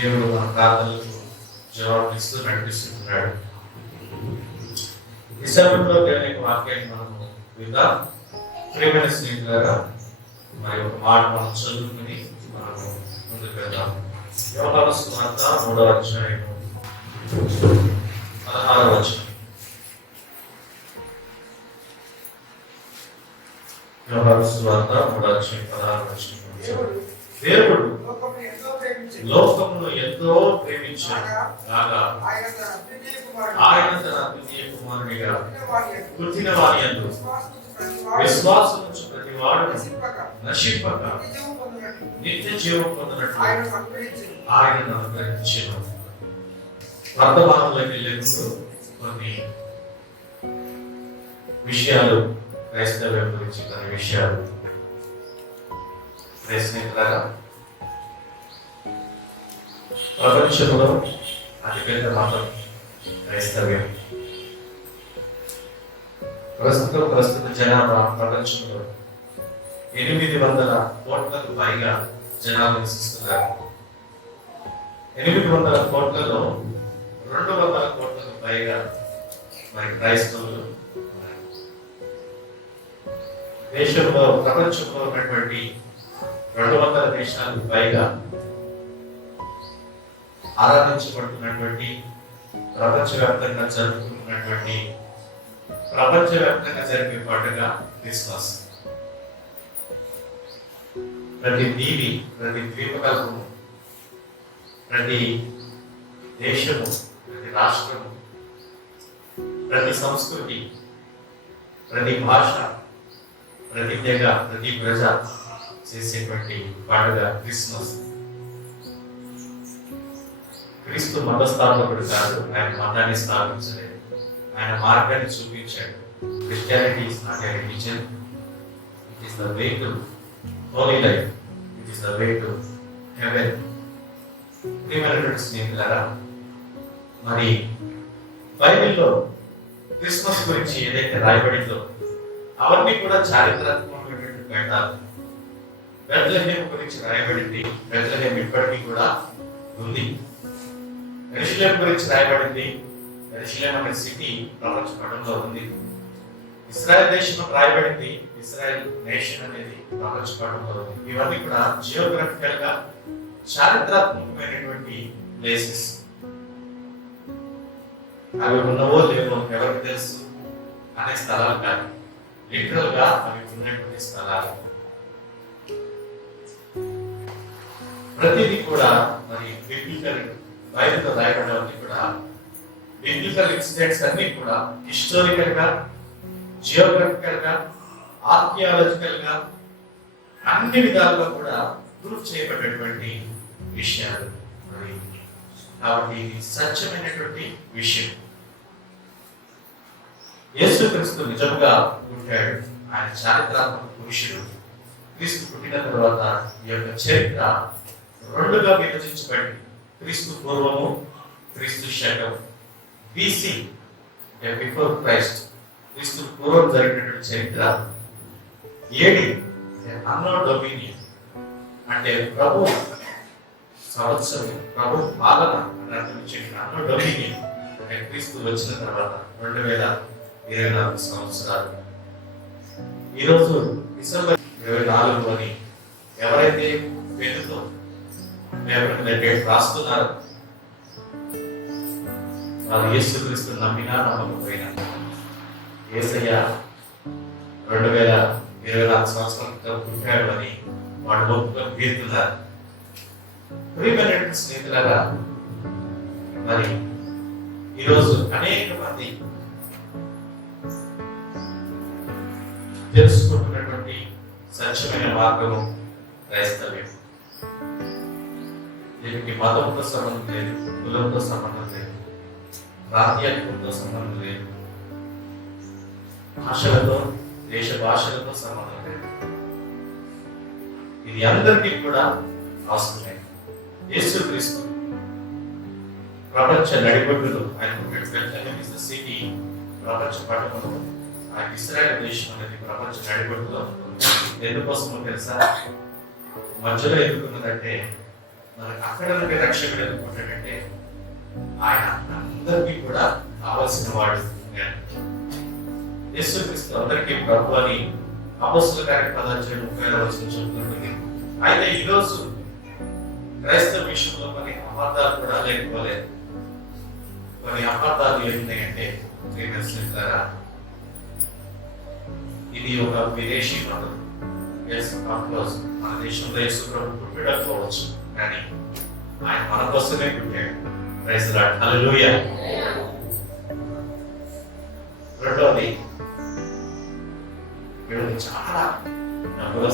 దేవుడు మన ప్రార్థనలకు జవాబిస్తూ నడిపిస్తున్నాడు. ఈ సమయంలో దేవుని యొక్క వాక్యాన్ని మనము విందాం. ప్రియమైన స్నేహితులారా, మరి ఒక మాట మనం చదువుకుని మనము ముందుకు వెళ్దాం. యోహాను సువార్త 3వ అధ్యాయం 16వ వచనం. యోహాను సువార్త 3వ అధ్యాయం 16వ వచనం. దేవుడు లోకమును ఎంతో ప్రేమించాడు కాగా ఆయన తన అద్వితీయ కుమారునిగా పుట్టిన వారి యందు విశ్వాసం ఉంచు ప్రతి వాడు నశింపక నిత్య జీవం పొందినట్లు ఆయనను అనుగ్రహించెను. వర్తమానంలోకి వెళ్ళే ముందు కొన్ని విషయాలు, క్రైస్తవ్యం గురించి కొన్ని విషయాలు. స్నేహితులారా, ప్రపంచంలో అతిపెద్ద మతం క్రైస్తవ్యం. ప్రస్తుత జనాభా ప్రపంచంలో 800 కోట్లకు పైగా జనాభా నివసిస్తున్నారు. 800 కోట్లలో 200 కోట్లకు పైగా మరి క్రైస్తవులు ఉన్నారు. దేశంలో, ప్రపంచంలో ఉన్నటువంటి 200 దేశాలకు పైగా ఆరాధించబడుతున్నటువంటి, ప్రపంచవ్యాప్తంగా జరుపుకుంటున్నటువంటి, ప్రపంచవ్యాప్తంగా జరిపే పండుగ క్రిస్మస్. ప్రతి దీవి, ప్రతి ద్వీపకల్పము, ప్రతి దేశము, ప్రతి రాష్ట్రము, ప్రతి సంస్కృతి, ప్రతి భాష, ప్రతి తెగ, ప్రతి ప్రజ చేసేటువంటి పండుగ క్రిస్మస్. క్రీస్తు మత స్థాపకుడు కాదు, ఆయన మతాన్ని స్థాపించలేదు, ఆయన మార్గాన్ని చూపించాడు. Christianity is not a religion, it is the way to Holi life, it is the way to heaven. ప్రియమైనటువంటి స్నేహితులారా, మరి బైబిల్లో క్రిస్మస్ గురించి ఏదైతే రాయబడిందో అవన్నీ కూడా చారిత్రాత్మకమైనటువంటి ఘట్టాలు. బెత్లెహేమ్ గురించి రాయబడింది, బెత్లెహేమ్ ఇప్పటికీ కూడా ఉంది. యెరూషలేం గురించి రాయబడింది, యెరూషలేం అనే సిటీ ప్రపంచ పటంలో ఉంది. ఇశ్రాయేల్ దేశం రాయబడింది, ఇశ్రాయేల్ నేషన్ అనేది ప్రపంచ పటంలో ఉంది. ఇవన్నీ కూడా జియోగ్రఫికల్ గా చారిత్రాత్మకమైనటువంటి ప్లేసెస్. అవి ఉన్నవో లేవో ఎవరికి తెలుసు అనే స్థలాలు కాదు, లిటరల్ గా అవి ఉన్నటువంటి స్థలాలు. ప్రతిదీ కూడా మరి బిబ్లికల్, బైబిల్లో రాయబడినవన్నీ కూడా బిబ్లికల్ ఇన్సిడెంట్స్ అన్ని కూడా హిస్టారికల్ గా, జియోగ్రఫికల్ గా, ఆర్కియాలజికల్ గా అన్ని విధాలుగా కూడా ప్రూఫ్ చేయబడినటువంటి విషయాలు. మరి కాబట్టి ఇది సత్యమైనటువంటి విషయం. యేసుక్రీస్తు నిజంగా పుట్టాడు, ఆయన చారిత్రాత్మక పురుషుడు. క్రీస్తు పుట్టిన తర్వాత ఈ యొక్క చరిత్ర రెండుగా విభజించబడింది. క్రీస్తు పూర్వము, క్రీస్తు శకం. BC, బిఫోర్ క్రైస్ట్, క్రీస్తు పూర్వం జరిగినటువంటి చరిత్ర. AD, అన్నో డొమినియన్, అంటే ప్రభు సంవత్సరం, ప్రభు పాలన అని అర్థించిన అన్నో డొమినియన్, అంటే క్రీస్తు వచ్చిన తర్వాత 2024 సంవత్సరాలు. ఈరోజు డిసెంబర్ 24 అని ఎవరైతే పేరుతో డేట్ రాస్తున్నారు వాళ్ళు యేసుక్రీస్తు నమ్మినా నమ్మకపోయినా, యేసయ్య 2024 సంవత్సరాల క్రితం పుట్టాడు అని వాళ్ళు ఒప్పుకొని తీరుతున్నారు. ప్రియమైనటువంటి స్నేహితులారా, మరి ఈరోజు అనేక మంది తెలుసుకుంటున్నటువంటి సత్యమైన మార్గము క్రైస్తవ్యం. దీనికి మతంతో సంబంధం లేదు, కులంతో సంబంధం లేదు, ప్రాంతీయతతో సంబంధం లేదు, భాషలతో, దేశ భాషలతో సంబంధం లేదు. ఇది అందరికీ కూడా అవసరమే. యేసుక్రీస్తు ప్రపంచ నడిబొడ్డులో ఆయన సిటీ, ప్రపంచ పట్టణంలో ఆయన ఇశ్రాయేల్ దేశం అనేది ప్రపంచ నడిబొడ్డులో ఎందుకోసమో తెలుసా? మధ్యలో ఎదుర్కొన్నదంటే మనకు అక్కడ నుండి రక్షకుడు అనుకుంటాడంటే ఆయన అందరికీ కూడా కావలసిన వాడు. యేసుక్రీస్తు అందరికీ ప్రభు అని అపోస్తలుల కార్యం 16:30 వచనం చెబుతుంది. అయితే ఈరోజు క్రైస్తవ విషయంలో కొన్ని అబద్ధాలు కూడా లేకపోలేదు. కొన్ని అబద్ధాలు ఏమున్నాయంటే ఇది ఒక విదేశీ మతం. మన దేశంలో యేసు ప్రభు పుట్టకపోవచ్చు, కానీ ఆయన మన కోసమే పుట్టాడు. ప్రైజ్ ది లార్డ్, హల్లెలూయా. రెండోది, వీళ్ళకి చాలా డబ్బులు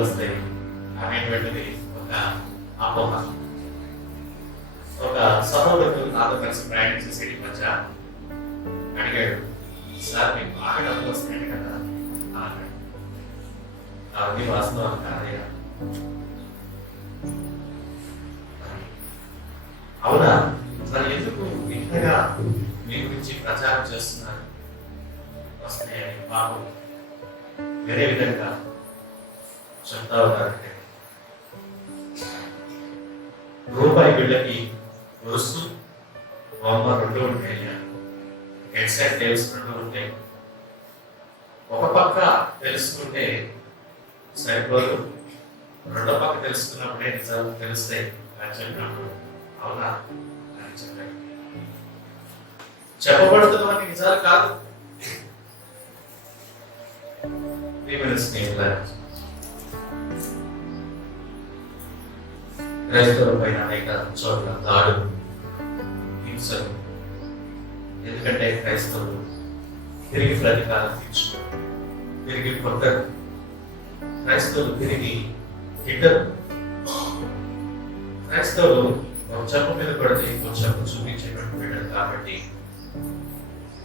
వస్తాయి అనేటువంటిది ఒక అపోహ. ఒక సహోదరుడు నాతో కలిసి ప్రయాణం చేసేది మధ్య అడిగాడు, సార్ మీకు బాగా డబ్బులు వస్తాయండి కదా అన్నాడు. అవన్నీ వాస్తవం కాదయ్యా. అవునా, మరి ఎందుకు ఇంతగా మీ గురించి ప్రచారం చేస్తున్నారు? వస్తాయని బాబు వేరే విధంగా చెప్తా ఉన్నారంటే, రూపాయి బిళ్ళకి వరుసు బొమ్మ 2 ఉంటాయి, హెడ్స్ అండ్ టైల్స్ 2 ఉంటాయి. ఒక పక్క తెలుసుకుంటే సరిపోదు, రెండో పక్క తెలుసుకున్నప్పుడే నిజాలు తెలుస్తాయి అని చెప్పినప్పుడు అవునా అని చెప్పాడు. చెప్పబడుతున్నవన్నీ నిజాలు కాదు. క్రైస్తవుల పైన అనేక చోట్ల దాడులు, హింసలు. ఎందుకంటే క్రైస్తవులు తిరిగి ప్రతీకారం తీర్చుకోరు, తిరిగి కొట్టరు. క్రైస్తవులు తిరిగి తిట్టరు. క్రైస్తవులు ఒక చెప్పు మీద పడితే ఇంకో చెప్పు చూపించేటట్టు పెట్టారు. కాబట్టి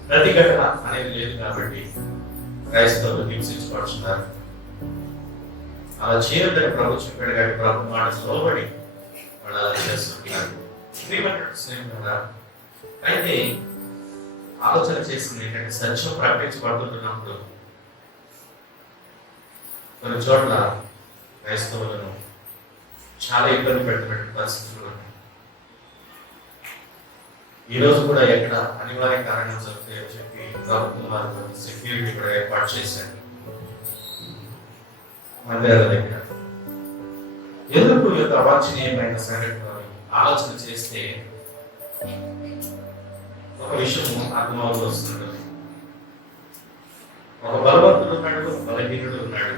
ప్రతిఘటన అనేది లేదు. కాబట్టి క్రైస్తవులు హింసించబడుతున్నారు. అలా చేయొద్దని ప్రభు చెప్పాడు. కానీ ప్రభు మాట లోబడి వాళ్ళు అలా చేస్తున్నారు. అయితే ఆలోచన చేసింది ఏంటంటే, సత్యం ప్రకటించబడుతున్నప్పుడు కొన్ని చోట్ల క్రైస్తవులను చాలా ఇబ్బంది పెట్టినట్టు పరిస్థితులు ఉన్నాయి. ఈ రోజు కూడా ఎక్కడ అనివార్య కారణం జరుగుతాయని చెప్పి ప్రభుత్వం వారు సెక్యూరిటీ కూడా ఏర్పాటు చేశారు మందిరాల దగ్గర. ఎందుకు యొక్క అవాంఛనీయమైన సంఘటనలు ఆలోచన చేస్తే ఒక విషయం అర్థమవుతూ వస్తుంది. ఒక బలవంతుడు ఉన్నాడు, ఒక బలహీనుడు ఉన్నాడు.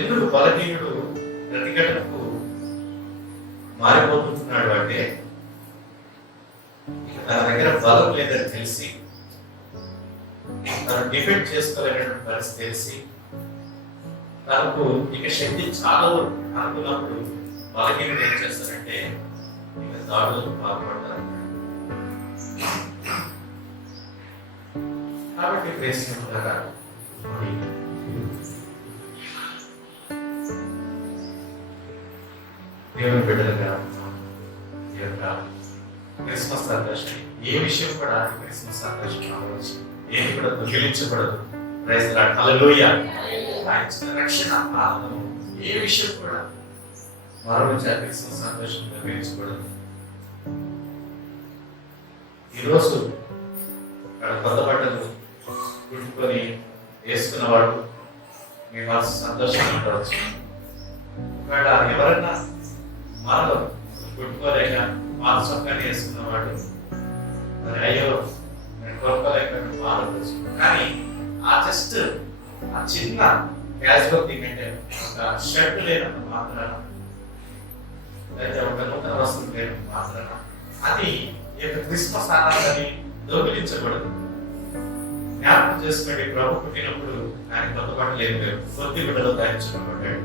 ఎందుకు బలహీనుడు ప్రతిఘటనకు మారిపోతున్నాడు అంటే, తన దగ్గర బలం లేదని తెలిసి, తను డిఫెండ్ చేసుకోలేనటువంటి పరిస్థితి తెలిసి, తనకు ఇక శక్తి చాలా అనుకున్నప్పుడు బలహీనుడు ఏం చేస్తారంటే ఇక దాడులకు పాల్పడతారు. కాబట్టి ప్రేక్షకులారా, దేవుని బిడ్డలుగా ఈ యొక్క క్రిస్మస్ సంతోషం, ఏ విషయం కూడా క్రిస్మస్ సంతోషం అవ్వచ్చు, ఏది కూడా దొంగిలించబడదు. ప్రైజ్ ది లార్డ్, హల్లెలూయా. రక్షణ ఆనందము ఏ విషయం కూడా మరో క్రిస్మస్ సంతోషం దొంగిలించబడదు. ఈరోజు కొత్త బట్టలు కుట్టుకొని వేసుకున్నవాడు మీ మనసు సంతోషంగా ఉండవచ్చు. ఒకవేళ ఎవరన్నా మనలో కుట్టుకోలేక పాత చొక్కాని వేసుకున్నవాడు మరి అయ్యో నేను కొనుక్కోలేక బాధపడచ్చు. కానీ ఆ జస్ట్ ఆ చిన్న క్యాజువల్ థింగ్ అంటే ఒక షర్ట్ లేనంత మాత్రాన, లేదా ఒక నూతన వస్తువు లేనంత మాత్రాన అది ఈ యొక్క క్రిస్మస్ ఆనందాన్ని దొంగిలించకూడదు. జ్ఞాపకం చేసుకోండి, ప్రభు పుట్టినప్పుడు ఆయన కొత్త బట్టలు ఏం లేవు, కొద్ది బిడ్డలో ధరించుకోబడ్డాడు.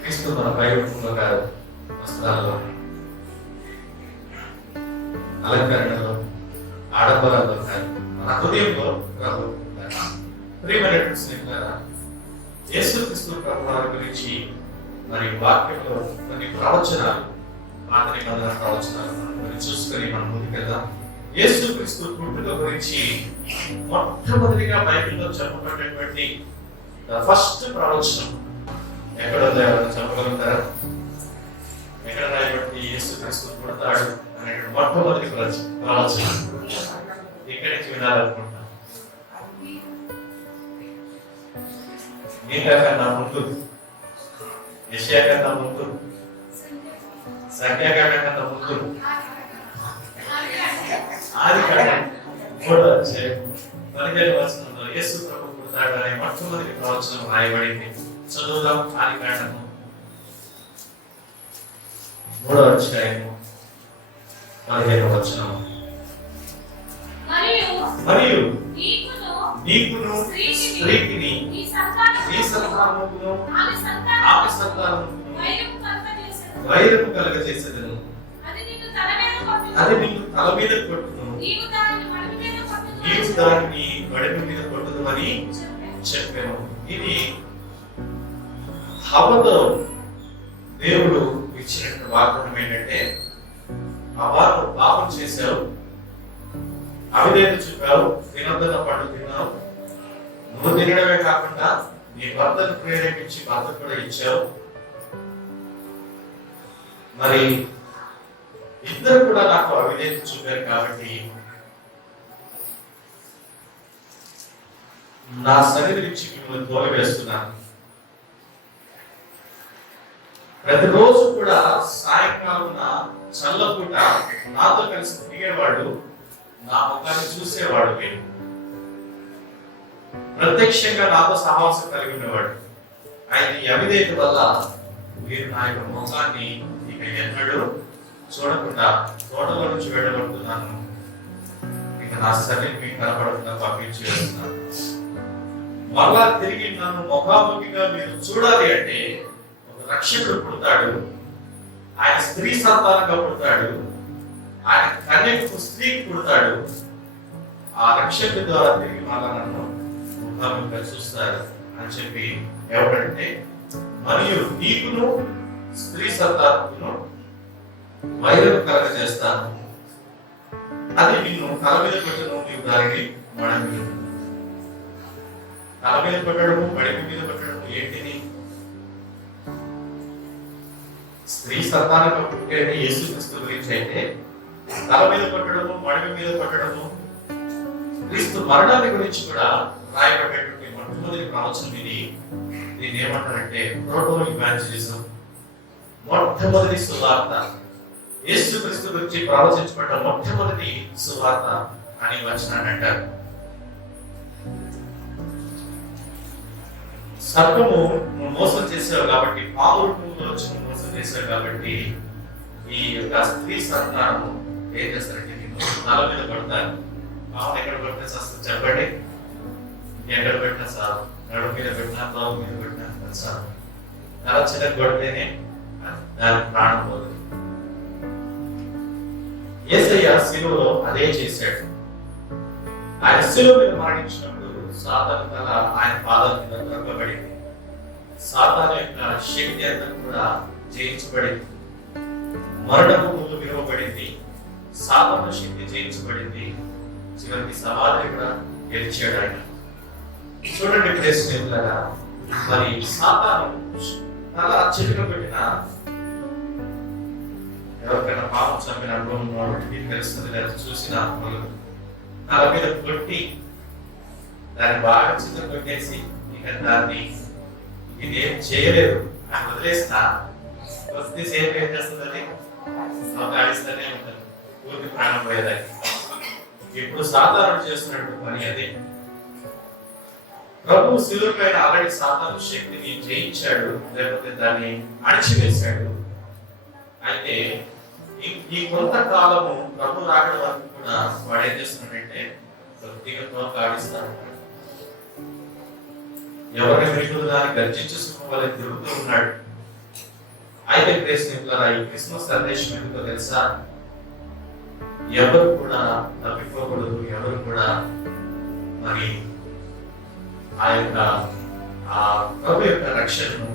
క్రీస్తు మన పైరూపంలో కాదు, వస్త్రాలలో, అలంకరణలో, ఆడంబరాల్లో కాదు, మన హృదయంలో ప్రభు. ప్రియమైనటువంటి స్నేహితులారా, యేసుక్రీస్తు ప్రభు వారి గురించి మరి వాక్యంలో కొన్ని ప్రవచనాలు, పాత నిబంధన ప్రవచనాలు మనం చూసుకొని మనం ముందుకెళ్దాం. యేసుక్రీస్తు పుట్టుక గురించి మొట్టమొదటిగా బైబిల్లో చెప్పబడినటువంటి ఫస్ట్ ప్రవచనం ఎక్కడ ఉందో ఎవరైనా చెప్పగలుగుతారా? ఎక్కడ రాయబట్టి యేసుక్రీస్తు పుడతాడు అనే మొట్టమొదటి ప్రవచనం ఇక్కడి నుంచి వినాలనుకుంటున్నాను. మీకా కన్నా ముందు, యెషయా కన్నా ముందు, సంఖ్యాకాండం కన్నా ముందు, ఆదికాండం 3వ అధ్యాయం 15వ వచనంలో యేసు ప్రభు పుడతాడు అనే మొట్టమొదటి ప్రవచనం రాయబడింది. చదువుదాం. ఆదికాండము 3వ అధ్యాయము 15వ వచనం. మరియు నీకును స్త్రీకిని నీ సంతానమును ఆమె సంతానమును వైరము కలుగజేసెదను. అది నిన్ను తల మీద కొట్టును, నీవు దానిని మడిమి మీద కొట్టుదు అని చెప్పాను. ఇది హవ్వతో దేవుడు ఇచ్చినటువంటి వాగ్దానం ఏంటంటే, హవ్వను పాపం చేశావు, అవిధేయత చూపావు, తినొద్దన్న పండు తిన్నావు, నువ్వు తినడమే కాకుండా నీ భర్తను ప్రేరేపించి భర్త కూడా ఇచ్చావు. మరి ఇద్దరు కూడా నాకు అవిధేయత చూపారు కాబట్టి నా సన్నిధి నుంచి మిమ్మల్ని తోలివేస్తున్నాను. ప్రతిరోజు కూడా సాయంకాలం చల్లపూట నాతో కలిసి తిరిగేవాడు, నా ముఖాన్ని చూసేవాడు, మీరు ప్రత్యక్షంగా నాతో సహవాసం కలిగి ఉన్నవాడు. ఆయన ఈ అవిధేయత వల్ల మీరు నా యొక్క ముఖాన్ని ఇక ఎన్నడూ చూడకుండా తోటలో నుంచి వెళ్ళబడుతున్నాను. ఇక నా సన్నిధి మీకు కనపడకుండా పంపించి వేస్తున్నాను. మళ్ళా తిరిగి నన్ను ముఖాముఖిగా మీరు చూడాలి అంటే ఒక రక్షకుడు పుడతాడు. ఆయన స్త్రీ సంతానంగా పుడతాడు. ఆయన కన్యకు స్త్రీకి పుడతాడు. ఆ రక్షకుడి ద్వారా తిరిగి మళ్ళా నన్ను ముఖాముఖిగా చూస్తారు అని చెప్పి ఎవరంటే, మరియు నీకును స్త్రీ సంతానమును వైరం కలగ చేస్తాను. అది నిన్ను తల మీద పెట్టను, నీవు దానిని మడమి మీద. తల మీద పెట్టడము, మడిమి మీద పెట్టడము ఏంటిది? స్త్రీ సంతానంగా పుట్టేది యేసుక్రీస్తు గురించి అయితే, తల మీద కొట్టడము, మడిమి మీద కొట్టడము క్రీస్తు మరణాన్ని గురించి కూడా రాయబడేటువంటి మొట్టమొదటి ప్రవచనం ఇది. దీన్ని ఏమంటారంటే ప్రోటో ఇవాంజలిజం, మొట్టమొదటి సువార్త. యేసుక్రీస్తు గురించి ప్రవచించబడ్డ మొట్టమొదటి సువార్త అని వచనాన్ని అంటారు. సర్పము మోసం చేశావు కాబట్టి, పాము రూపంలో వచ్చి మోసం చేశావు కాబట్టి, ఈ యొక్క స్త్రీ సంతానము ఏం చేస్తారంటే నిన్ను తల మీద పడతారు. పాము ఎక్కడ పడితే శాస్త్రం చెప్పండి, ఎక్కడ పెట్టినా సార్, నడుము మీద పెట్టినా, పాము మీద పెట్టినా సార్, తల చిన్న కొడితేనే దాని ప్రాణం పోతుంది. యేసయ్య శిలువలో అదే చేశాడు. ఆయన శిలువ మీద మరణించినప్పుడు సాతాను తల ఆయన పాదాల మీద దొరకబడింది. సాతాను యొక్క శక్తి అంతా కూడా జయించబడింది. మరణము ముందు విరవబడింది. సాతాను శక్తి జయించబడింది. చివరికి సమాధి కూడా గెలిచాడు ఆయన. చూడండి ప్రేక్షకులారా, మరి సాతాను తల చిలుక పెట్టిన, ఎవరికైనా పాపం చంపిన అనుభవం ఉన్నవాడికి తెలుస్తుంది, లేదా చూసిన వాళ్ళు తల మీద కొట్టి దాన్ని బాగా చిన్న కొట్టేసి ఇక దాన్ని ఇదేం చేయలేదు అని వదిలేస్తా వస్తే సేపు ఏం చేస్తుందని ఆడిస్తూనే ఉంటుంది, పూర్తి ప్రాణం పోయేదాన్ని. ఇప్పుడు సాధారణ చేస్తున్నట్టు పని అదే. ప్రభు శిలువ పైన ఆల్రెడీ సాతాను శక్తిని జయించాడు, లేకపోతే దాన్ని అణిచివేశాడు. అయితే ఈ కొంతకాలము ప్రభు రాకడ వరకు కూడా వాడు ఏం చేస్తున్నాడంటే కొద్దిగా ఆడిస్తాడు. ఎవరిని విడుదల దాన్ని గర్జించే సింహం తిరుగుతూ ఉన్నాడు. అయితే ప్రేక్షకులారా, ఈ క్రిస్మస్ సందేశం ఎందుకో తెలుసా? ఎవరు కూడా తప్పిపోకూడదు, ఎవరు కూడా మరి ఆ యొక్క ప్రభు యొక్క రక్షణను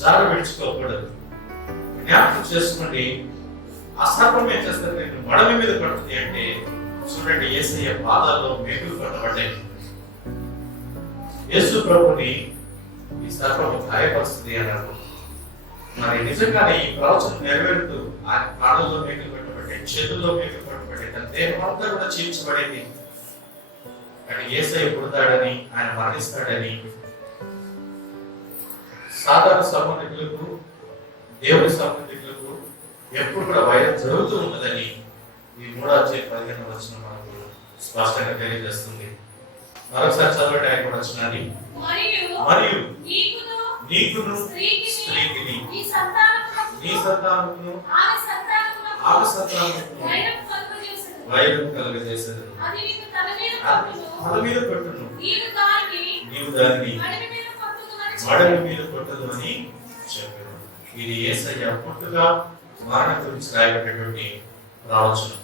జార విడుచుకోకూడదు. జ్ఞాపకం చేసుకోండి, ఆ సర్పం ఏం చేస్తారు, నేను మడమి మీద పడుతుంది అంటే చూడండి, యేసయ్య పాదాల్లో మేకులు పట్టబడ్డాయి. యేసు ప్రభుని ఈ సర్పము గాయపరుస్తుంది అన్నారు. మరి నిజంగానే ఈ ప్రవచనం నెరవేరుతూ ఆయన ప్రాణంలో మేకలు పెట్టబడి, చేతుల్లో మేకలు పెట్టబడి, తన దేహం అంతా కూడా చీల్చబడింది. కానీ యేసయ్య పుడతాడని, ఆయన మరణిస్తాడని సాధారణ సంబంధికులకు, దేవుడి సంబంధికులకు ఎప్పుడు కూడా వైరం జరుగుతూ ఉన్నదని ఈ 3:15 వచనం మనకు స్పష్టంగా తెలియజేస్తుంది. మరొకసారి చదవండి ఆయన కూడా వచనాన్ని. మరియు నీకును స్త్రీకిని నీ సంతానమును ఆమె సంతానమును వైరం కలుగజేసేది. తల మీద పెట్టును, నీవు దానిని మడమ మీద కొట్టదు అని చెప్పారు. ఇది యేసయ్య పుట్టుక మరణం గురించి రాయబడినటువంటి ప్రవచనం.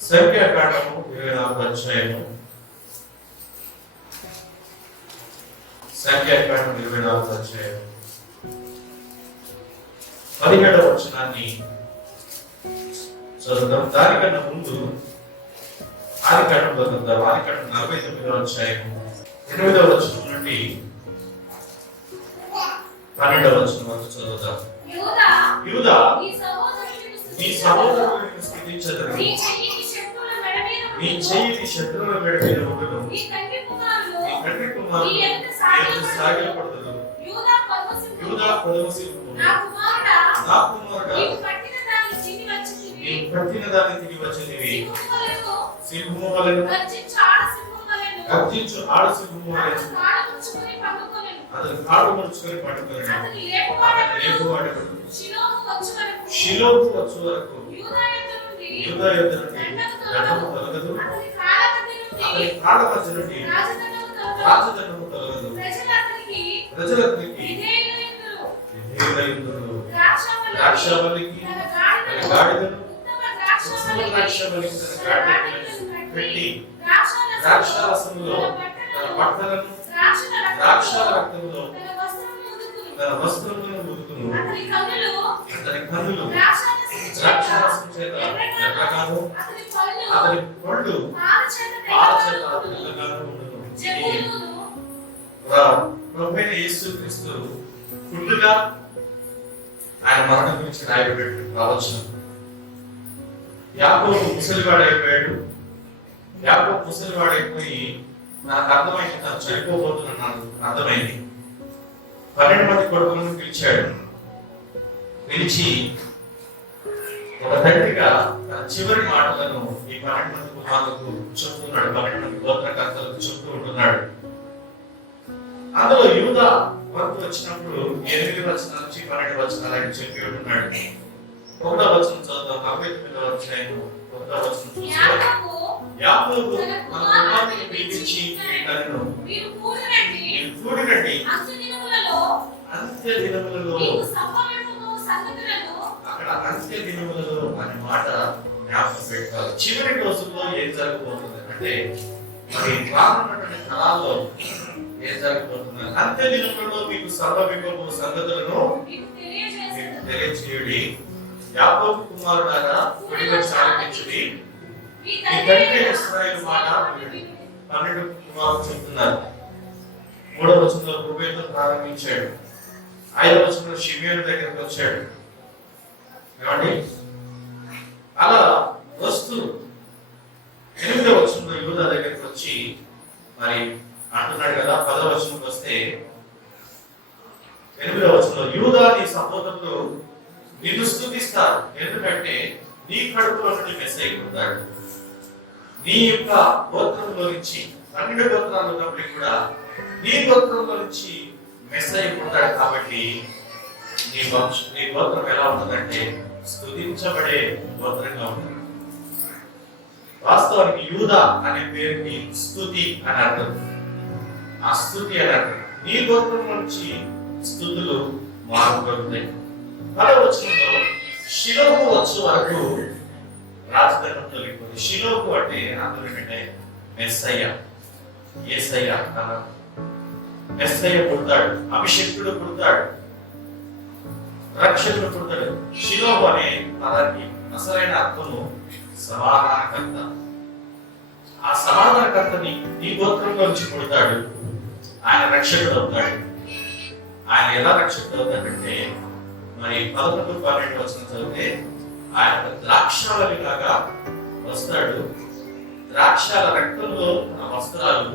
సంఖ్యాకాండము 24వ అధ్యాయము, సంఖ్యాకాండం 24వ అధ్యాయం 17వ వచనాన్ని చదువుదాం. దానికన్నా ముందు ఆదికాండంలో చదువుదాం. ఆదికాండం 49వ అధ్యాయము 8వ వచనం నుండి 12వ వచనం వరకు చదువుదాం. యూదా నీ సహోదరులను స్తుతించెదరు, నీ చెయ్యి నీ శత్రువుల మెడ మీద ఉండును, నీ తండ్రి కుమారులు సాగిలపడుదురు. యూదా పరవశింపుము, నా కుమారుడా నీవు పట్టిన దాన్ని తిరిగి వచ్చినవి. సింహము వలెను గర్జించు ఆడసింహము వలెను అతను కాడు ముడుచుకొని పట్టుకొనెను. షిలోహు వచ్చు వరకు యూదా యొద్ద నుండి దండము తొలగదు, అతని కాళ్ళ మధ్య నుండి రాజదండము తొలగదు. ప్రజలు అతనికి విధేయులైందురు. ద్రాక్షావల్లికి తన గాడిదను, ఉత్తమ ద్రాక్షావల్లికి తన గాడిదను పెట్టి ద్రాక్షారసములో తన బట్టలను, ద్రాక్షాల రక్తములో తన వస్త్రములను ఉతుకును. అతని కన్నులు ద్రాక్షారసం చేత ఎర్రగాను, అతని పళ్ళు పాల చేత తెల్లగాను ఉండును. ప్రభువైన యేసుక్రీస్తు పుట్టుగా ఆయన మరణం గురించి రాయబడిన ప్రవచనం. యాకోబు ముసలివాడైపోయాడు. యాకోబు ముసలివాడైపోయి నాకు అర్థమైంది, తను చనిపోబోతున్నాను అర్థమైంది. 12 మంది కొడుకులను పిలిచాడు. పిలిచి ఒక తండ్రిగా తన చివరి మాటలను ఈ 12 మంది కుమారులకు చెప్తున్నాడు. 12 మంది గోత్రకర్తలకు చెప్తూ ఉంటున్నాడు. అందులో యూదా వరకు వచ్చినప్పుడు 8 వచనాల నుంచి 12 వచనాలు ఆయన చెప్పి ఉంటున్నాడు. 1వ వచనం చదువుతాం. 49వ అధ్యాయం 1వ వచనం చూస్తే, యాకోబు తన కుమారులను పిలిచి ఇట్లనెను, మీరు కూడిరండి, అంత్య దినములలో అక్కడ అంత్య దినములలో అనే మాట జ్ఞాపకం పెట్టాలి. చివరి రోజుల్లో ఏం జరగబోతుంది అంటే, మరి రానున్నటువంటి కాలాల్లో ఏం జరగబోతుంది? అంత్య దినములలో మీకు సంభవింపబో సంగతులను తెలియచేయుడి. యాకోబు కుమారులారా విడివచ్చి ఆలకించుడి, మీ తండ్రి ఇశ్రాయేలు మాట వినుడి. 12 కుమారులు చెప్తున్నారు. 3వ వచనంలో రూబేనుతో ప్రారంభించాడు. 5వ వచనంలో షిమియోను దగ్గరికి వచ్చాడు. ఏమండి అలా వస్తూ 8వ వచనంలో యూదా దగ్గరికి వచ్చి మరి అంటున్నాడు కదా. 10వ వచనంకి వస్తే 8వ వచనంలో యూదా నీ సహోదరులు నిన్ను స్తుతిస్తారు, ఎందుకంటే నీ కడుపులో నుండి మెస్సయ్య పుడతాడు. నీ యొక్క గోత్రంలో నుంచి 12 గోత్రాలు ఉన్నప్పటికీ కూడా నీ గోత్రంలో నుంచి మెస్సయ్య పుడతాడు. కాబట్టి నీ గోత్రం ఎలా ఉంటుందంటే స్తుతించబడే గోత్రంగా ఉంటుంది. వాస్తవానికి యూదా అనే పేరుకి స్తుతి అని అర్థం. ఆ స్తుతి అని అర్థం. నీ గోత్రం నుంచి స్తుతులు మారుపడుతాయి. 10వ వచనంలో షిలోహు వచ్చే వరకు రాజదండం తొలగిపోయింది. షిలోహు అంటే అర్థం ఏంటంటే మెస్సయ్య, యేసయ్య. మెస్సయ్య పుడతాడు, అభిషేకుడు పుడతాడు, రక్షకుడు పుడతాడు. షిలోహు అనే పదానికి అసలైన అర్థము సమాధానకర్త. ఆ సమాధానకర్తని నీ గోత్రంలో నుంచి పుడతాడు. ఆయన రక్షకుడు అవుతాడు. ఆయన ఎలా రక్షకుడు అవుతాడంటే మరి 11-12 వచనం చదివితే ఆయన ద్రాక్షావళిలాగా వస్తాడు. ద్రాక్షాల రక్తంలో ఉన్న వస్త్రాలు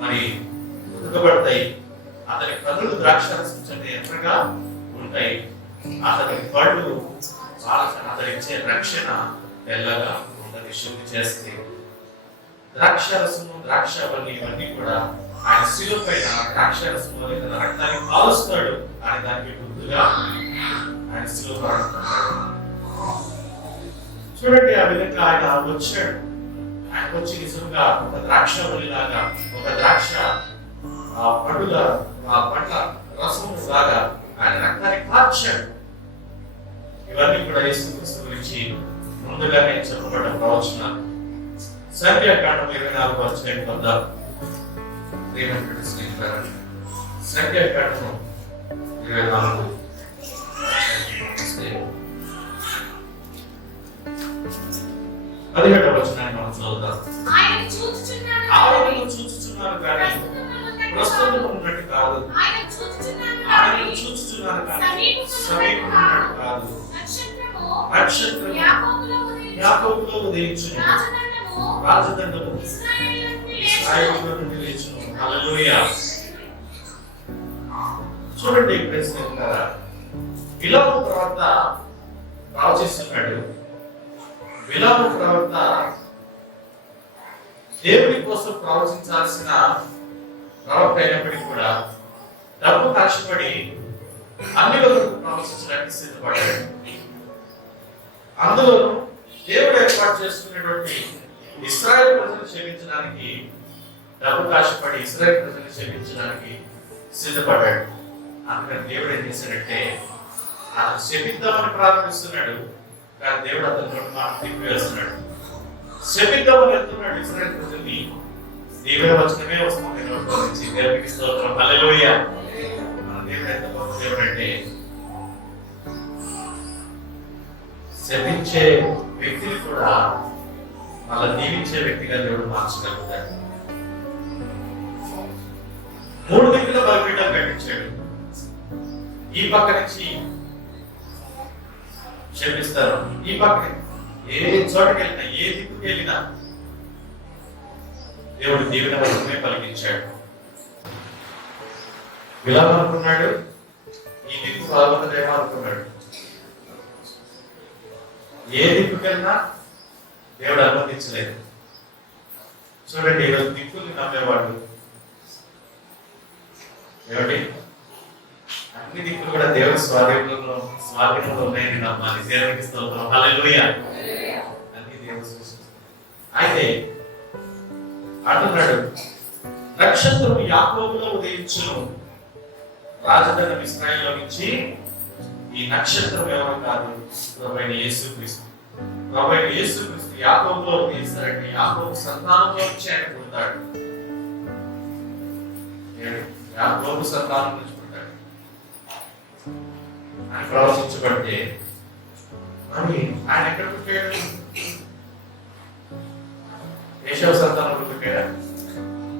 మరి ఉతకబడతాయి. అతని కన్నులు ద్రాక్షారసం చెంది ఎర్రగా ఉంటాయి. అతని పళ్ళు అతని ఇచ్చే రక్షణ తెల్లగా ఉంటది, శుద్ధి చేస్తే. ద్రాక్షారసము, ద్రాక్షావళి ఇవన్నీ కూడా ఆయన శిలువ పైన ద్రాక్షారసం తన రక్తాన్ని కాలుస్తాడు అని దానికి గుర్తుగా ఆయన శిలువ ప్రారంభిస్తాడు. చూడండి, ఆ విధంగా ఆయన వచ్చాడు. ఆయన వచ్చి నిజంగా ఒక ద్రాక్షావళి లాగా, ఒక ద్రాక్ష పండుగ ఆ పండ్ల రసము లాగా ఆయన రక్తాన్ని కార్చాడు. ఇవన్నీ కూడా యేసుక్రీస్తు గురించి ముందుగానే చెప్పబడ్డ ప్రవచనాలు. సంఖ్యాకాండం 24వ అధ్యాయం వద్ద సంఖ్యాకాండం 24 17వ వచనాన్ని మనం చదువుతాం. ఆయనను చూచుచున్నారు కానీ ప్రస్తుతం ఉన్నట్టు కాదు, ఆయనను చూచుచున్నారు కానీ సమీపమున్నట్టు కాదు. నక్షత్రము యాకోబులో ఉదయించును, రాజదండము ఇశ్రాయేలులో నుండి లేచును. హల్లెలూయా. చూడండి, ప్రేక్షకులారా, బిలాము ప్రవక్త ప్రవచిస్తున్నాడు. బిలాము ప్రవక్త దేవుడి కోసం ప్రవచించాల్సిన ప్రవక్త అయినప్పటికీ కూడా డబ్బు కష్టపడి అన్ని వరకు ప్రవచించడానికి సిద్ధపడ్డాడు. అందులో దేవుడు ఏర్పాటు చేసుకున్నటువంటి ఇశ్రాయేలు ప్రజలను క్షమించడానికి డబ్బు కష్టపడి ఇశ్రాయేలు ప్రజలను క్షమించడానికి సిద్ధపడ్డాడు. అందుకని దేవుడు ఏం చేశాడంటే అతను శపిద్దామని ప్రారంభిస్తున్నాడు, కానీ దేవుడు అతని మాట తిప్పివేస్తున్నాడు. శపిద్దామని వెళ్తున్నాడు ఇశ్రాయేలు ప్రజల్ని, దేవుని వచనమే వస్తుంది నోట్లో నుంచి. దేవునికి స్తోత్రం, హల్లెలూయా. మన దేవుడు ఎంత గొప్ప దేవుడు అంటే శపించే వ్యక్తిని కూడా మళ్ళా దీవించే వ్యక్తిగా దేవుడు మార్చగలుగుతాడు. 3 దిక్కుల బలిపీఠం కట్టించాడు. ఈ పక్క నుంచి శపిస్తారు, ఈ పక్క ఏ చోటకి వెళ్ళినా, ఏ దిక్కుకి వెళ్ళినా దేవుడు దీవెన వచనమే పలికించాడు. బిలాము అనుకున్నాడు ఈ దిక్కు బాగుంటుందేమో అనుకున్నాడు. ఏ దిక్కుకెళ్ళినా దేవుడు అనుమతించలేదు. చూడండి, ఈరోజు దిక్కుల్ని నమ్మేవాడు ఏమిటి? అన్ని దిక్కులు కూడా దేవుని స్వాధీనంలో ఉన్నాయని నమ్మాలి. దేవునికి స్తోత్రం, హల్లెలూయా. అన్ని దేవుని సృష్టి. అయితే అంటున్నాడు, నక్షత్రం యాకోబులో ఉదయించును, రాజధాని ఇశ్రాయేలులో నుంచి. ఈ నక్షత్రం ఎవరు కాదు, ప్రభువైన యేసుక్రీస్తు. ప్రభువైన యేసుక్రీస్తు యాకోబులో ఉదయిస్తాడంటే యాకోబు సంతానంలో నుంచి ఆయన పుడతాడు. యాకోబు సంతానం నుంచి పుడతాడు అని ప్రవచించబడితే మరి ఆయన ఎక్కడ పుట్టాడు? ఏషవ సంతానంలో పుట్టాడా,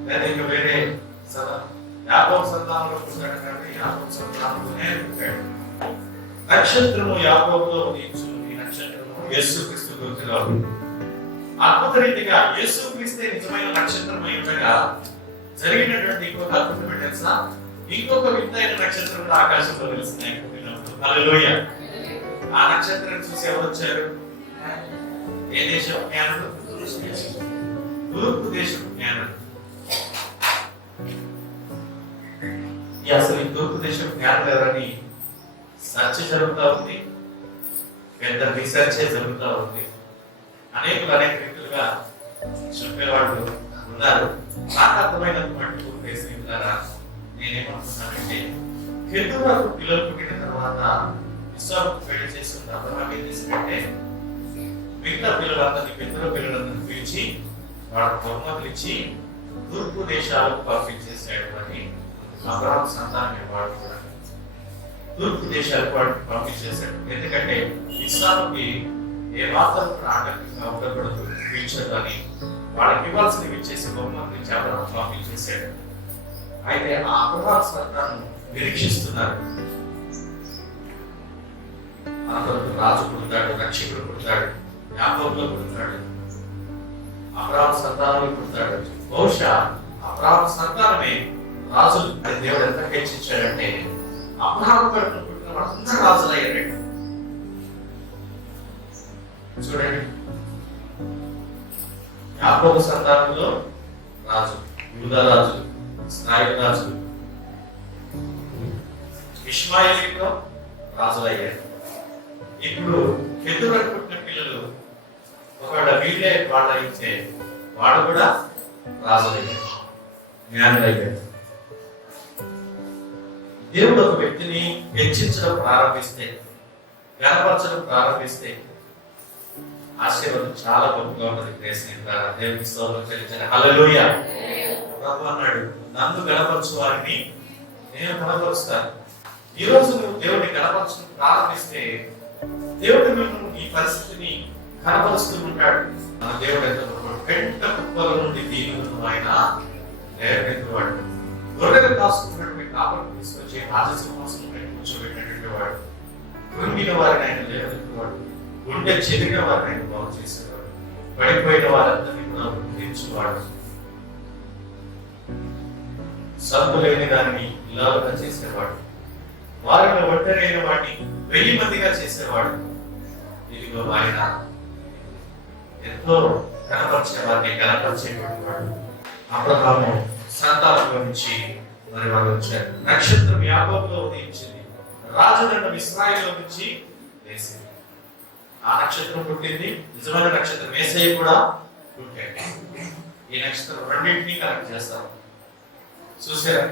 లేదా ఇంకా వేరే యాకోబు సంతానంలో పుట్టాడు? కాబట్టి యాకోబు సంతానంలోనే పుట్టాడు. నక్షత్రము యాకోబులో ఉదయించును, ఈ నక్షత్రము యేసుక్రీస్తు గుర్తుగా ఉంది. అద్భుత రీతిగా యేసుక్రీస్తే నిజమైన నక్షత్రం ఉండగా జరిగినటువంటి ఇంకొక అద్భుతం తెలుసా? ఇంకొక వింతైన నక్షత్రం ఆకాశంలో వెలుస్తున్నాయి. హల్లెలూయా. ఆ నక్షత్రం చూసి ఎవరు వచ్చారు? ఏ దేశం జ్ఞానులు? తూర్పు దేశం జ్ఞానులు. అసలు ఈ తూర్పు దేశం జ్ఞానులు ఎవరని చర్చ జరుగుతూ ఉంది, పెద్ద రీసెర్చ్ జరుగుతూ ఉంది. అనేక వ్యక్తులుగా చెప్పేవాళ్ళు ఉన్నారు. నాకు అర్థమైనటువంటి స్నేహితులారా, నేనేమనుకున్నానంటే కెతురకు పిల్లలు పుట్టిన తర్వాత ఇస్సాకు పెళ్లి చేసుకున్న అబ్రహాం ఏం చేశాడంటే మిగతా పిల్లలందరినీ పెద్దల పిల్లలందరినీ పిలిచి వాళ్ళకి బహుమతులు ఇచ్చి తూర్పు దేశాలకు పంపించేశాడు. అని అబ్రహాం సంతానం వాడు కూడా తూర్పు దేశాలకు వాడికి పంపించేశాడు. ఎందుకంటే ఇస్సాకుకి ఏ మాత్రం ఆటంకంగా ఉండకూడదు, ఫ్యూచర్ అని వాళ్ళకి ఇవ్వాల్సినవి ఇచ్చేసి బహుమతులు ఇచ్చి అబ్రహాం పంపించేశాడు. అయితే ఆ అబ్రహాము సంతానం నిరీక్షిస్తున్నారు. మనకు రాజు పుడతాడు, రక్షకుడు పుడతాడు, యాకోబులో పుడతాడు, అబ్రహాము సంతానంలో పుడతాడు. బహుశా అబ్రహాము సంతానమే రాజు అని దేవుడు ఎంత హెచ్చించాడంటే అబ్రహాము కడుపున పుట్టిన వాళ్ళందరూ రాజులు అయ్యారు. చూడండి, యాకోబు సంతానంలో రాజు, యూదా రాజు, ఇశ్రాయేలు రాజు, ఇష్మాయేలీలో రాజులు అయ్యారు. ఇప్పుడు పెద్దలకు పుట్టిన పిల్లలు ఒకవేళ వీళ్ళే వాళ్ళు అయితే వాడు కూడా రాజులు అయ్యారు, జ్ఞానులు అయ్యారు. దేవుడు ఒక వ్యక్తిని హెచ్చించడం ప్రారంభిస్తే, గణపరచడం ప్రారంభిస్తే ఆశీర్వాదం చాలా గొప్పగా ఉంటుంది. దేవునికి స్తోత్రం చెల్లించండి. హల్లెలూయా. ప్రభు అన్నాడు, నన్ను గణపరచు వారిని నేను గణపరుస్తాను. ఈ రోజు నువ్వు దేవుడిని గణపరచడం ప్రారంభిస్తే దేవుడు నిన్ను ఈ పరిస్థితిని కనపరుస్తూ ఉంటాడు. మన దేవుడు ఎంత పెంట కుప్పల నుండి దీనులను ఆయన లేవనెత్తువాడు. గొర్రెలు కాసుకున్నటువంటి కాపలు తీసుకొచ్చి రాజసింహాసనం కూర్చోబెట్టినటువంటి వాడు. కృంగిన వారిని ఆయన లేవనెత్తువాడు. గుండె చెదిరిన వారిని ఆయన బాగు చేసేవాడు. పడిపోయిన వారందరినీ కూడా ఉద్ధరించేవాడు. సబ్బు లేని దాన్ని ఇలాగా చేసేవాడు. వారిలో ఒంటరైన వాడిని 1000 మందిగా చేసేవాడు. ఇదిగో ఆయన ఎంతో కనపరిచే వారిని కనపరిచేటువంటి వాడు. అబ్రహాము సంతానంలో నుంచి మరి వాళ్ళు వచ్చారు. నక్షత్రం యాకోబులో ఉదయించింది, రాజదండం ఇశ్రాయేలులో నుంచి లేచింది. ఆ నక్షత్రం పుట్టింది, నిజమైన నక్షత్రం యేసయ్య కూడా పుట్టాడు. ఈ నక్షత్రం రెండింటినీ కనెక్ట్ చేస్తారు. చూసారా?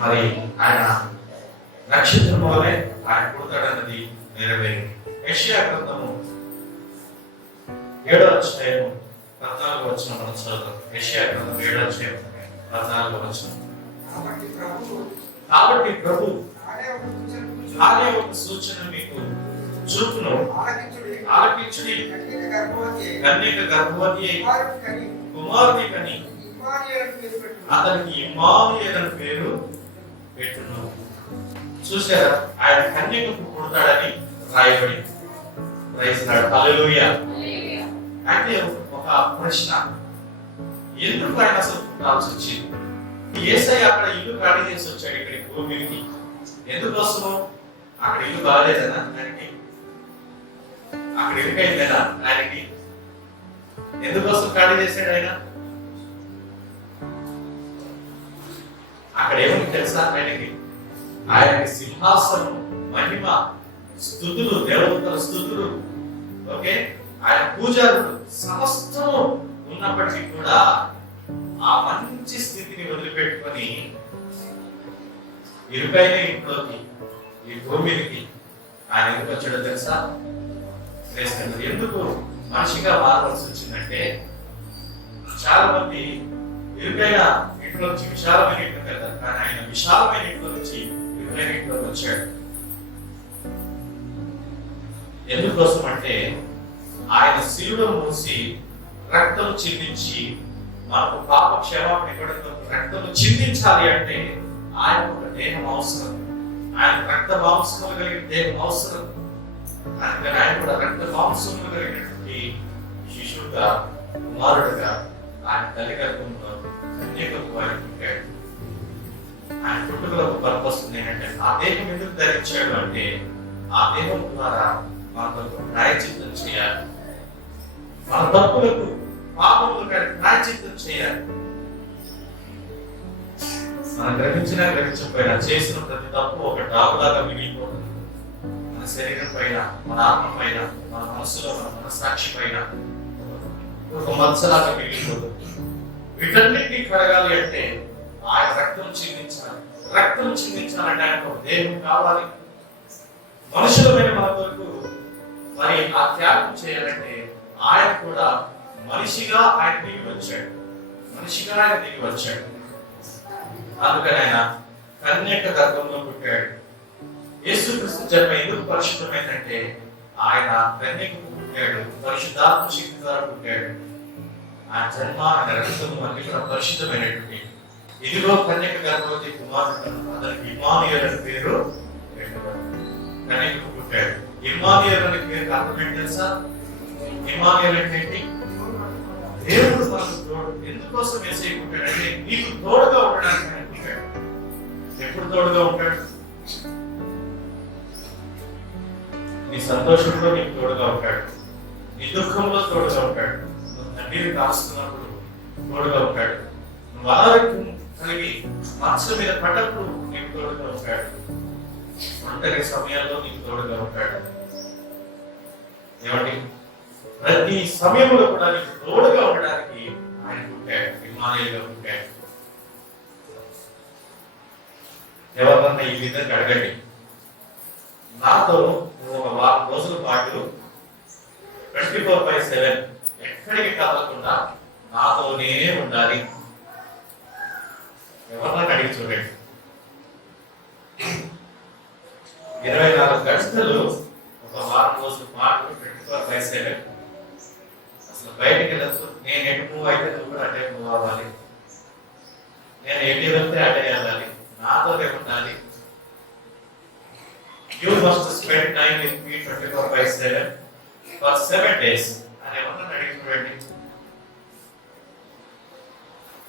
మరి ఆయన నక్షత్రం వల్లే ఆయన పుడతాడన్నది నెరవేరింది. యెషయా గ్రంథము 7వ అధ్యాయము 14వ వచనం మనం చదువుతాం. యెషయా గ్రంథం 7వ అధ్యాయం 14వ వచనం. కాబట్టి ప్రభు ఆడే ఒక సూచన మీకు చూపును, ఆలకించుడి, కన్యక గర్భవతి కుమారుని కని అతనికి ఇమ్మానుయేలు అని పేరు పెట్టును. చూసారా? ఆయన కన్యకకు పుడతాడని రాయబడి. Praise Lord. హల్లెలూయా. అంటే ఒక ప్రశ్న, ఎందుకు ఆయన అసలు పుట్టాల్సి వచ్చింది? యేసయ్య అక్కడ ఇల్లు ఖాళీ చేసి వచ్చాడు ఇక్కడికి భూమికి. ఎందుకోసము? అక్కడ ఇల్లు బాగాలేదనా ఆయనకి? అక్కడ ఇరుకైందేనా ఆయనకి? ఎందుకోసం ఖాళీ చేశాడు ఆయన? అక్కడ ఏమని తెలుసా? ఆయనకి సింహాసనం, మహిమ, స్తుతులు, దేవతల స్తుతులు, ఓకే, ఆయన పూజారులు సమస్తము ఉన్నప్పటికీ కూడా ఆ మంచి స్థితిని వదిలిపెట్టుకొని ఇరుకైన ఇంట్లోకి, ఈ భూమికి ఆయన ఎందుకు వచ్చాడో తెలుసా? ఎందుకు మనిషిగా మారవలసి వచ్చిందంటే, చాలా మంది ఇరుకైన ఇంట్లో నుంచి విశాలమైన ఇంట్లో వెళ్తారు, కానీ ఆయన విశాలమైన ఇంట్లో నుంచి ఇరుకైన ఇంట్లోకి వచ్చాడు. ఎందుకోసం అంటే ఆయన శిలువ మూసి రక్తం చిందించి మనకు పాప క్షమాపణ ఇవ్వడంతో రక్తం చిందించాలి అంటే ఆయన ఒక దేహం అవసరం. ఆయన రక్త మాంసములు కలిగిన దేహం అవసరం. అందుకని ఆయన కూడా రక్త మాంసములు కలిగినటువంటి శిశువుగా, కుమారుడుగా ఆయన తల్లి గర్భంలో కన్యకకు ఆయన పుట్టాడు. ఆయన పుట్టుకలో ఒక పర్పస్ ఉంది ఏంటంటే, ఆ దేహం ఎందుకు ధరించాడు అంటే ఆ దేహం ద్వారా మనకు ప్రాయశ్చిత్తం చేయాలి. మన తప్పులకు, పాపములకు ప్రాయశ్చిత్తం చేయాలి. మనం గ్రహించినా గ్రహించకపోయినా చేసిన ప్రతి తప్పు ఒక డాగులాగా మిగిలిపోతుంది. మన శరీరం పైన, మన ఆత్మ పైన, మన మనస్సులో, మన మనస్సాక్షి పైన ఒక మత్సలాగా మిగిలిపోతుంది. వీటన్నిటినీ కడగాలి అంటే ఆయన రక్తం చిందించాలి. రక్తం చిందించాలంటే ఆయనకు ఒక దేహం కావాలి. మనుషులమైన మన కొరకు మరి ఆ త్యాగం చేయాలంటే ఆయన కూడా మనిషిగా ఆయన దిగి వచ్చాడు. మనిషిగా ఆయన దిగి వచ్చాడు. అందుకని ఆయన కన్యక గర్భంలో పుట్టాడు. యేసుక్రీస్తు జన్మ ఎందుకు పరిశుద్ధమైందంటే ఆయన కన్యకకు పుట్టాడు, పరిశుద్ధాత్మ శక్తి ద్వారా పుట్టాడు. ఆ జన్మ ఆయన రక్తము అన్ని కూడా పరిశుద్ధమైనటువంటి. ఇదిగో కన్యక గర్భవతి కుమారుడు, అతనికి ఇమ్మానుయేల్ అని పేరు పెట్టబడింది. కన్యకకు పుట్టాడు. ఇమ్మానుయేల్ అనే పేరు అర్థం ఏంటి తెలుసా? ఇమ్మానుయేల్ అంటే ఏంటి? దేవుడు మనకు తోడు. ఎందుకోసం యేసయ్య పుట్టాడంటే నీకు తోడుగా ఉండడానికి ఆయన పుట్టాడు. ఎప్పుడు తోడుగా ఉంటాడు? నీ సంతోషంలో నీకు తోడుగా ఉంటాడు, నీ దుఃఖంలో తోడుగా ఉంటాడు, నువ్వు తండ్రిని కాస్తున్నప్పుడు తోడుగా ఉంటాడు, నువ్వు ఆరోగ్యం కలిగి మనసు మీద పడ్డప్పుడు నీకు తోడుగా ఉంటాడు, ఒంటరి సమయాల్లో నీకు తోడుగా ఉంటాడు. ఏమండి? ప్రతి సమయంలో కూడా నీకు తోడుగా ఉండడానికి ఆయన పుట్టాడు, ఇమ్మానుయేలుగా పుట్టాడు. ఎవరన్నా ఈ విధంగా అడగండి, నాతో ఒక వారం రోజుల పాటు 24/7 ఎక్కడికి కదలకుండా నాతోనే ఉండాలి. ఎవరన్నా అడిగి చూడండి. 24 గంటలు ఒక వారం రోజుల పాటు 24/7 అసలు బయటికి వెళ్ళచ్చు. నేను ఎటు మూవ్ అయితే నువ్వు కూడా అటే మూవ్ అవ్వాలి, నేను ఎటు వెళ్తే అటే వెళ్ళాలి, నాతోనే ఉండాలి. You must spend time with me 24/7 for 7 days. అని ఎవరన్నా అడిగి చూడండి.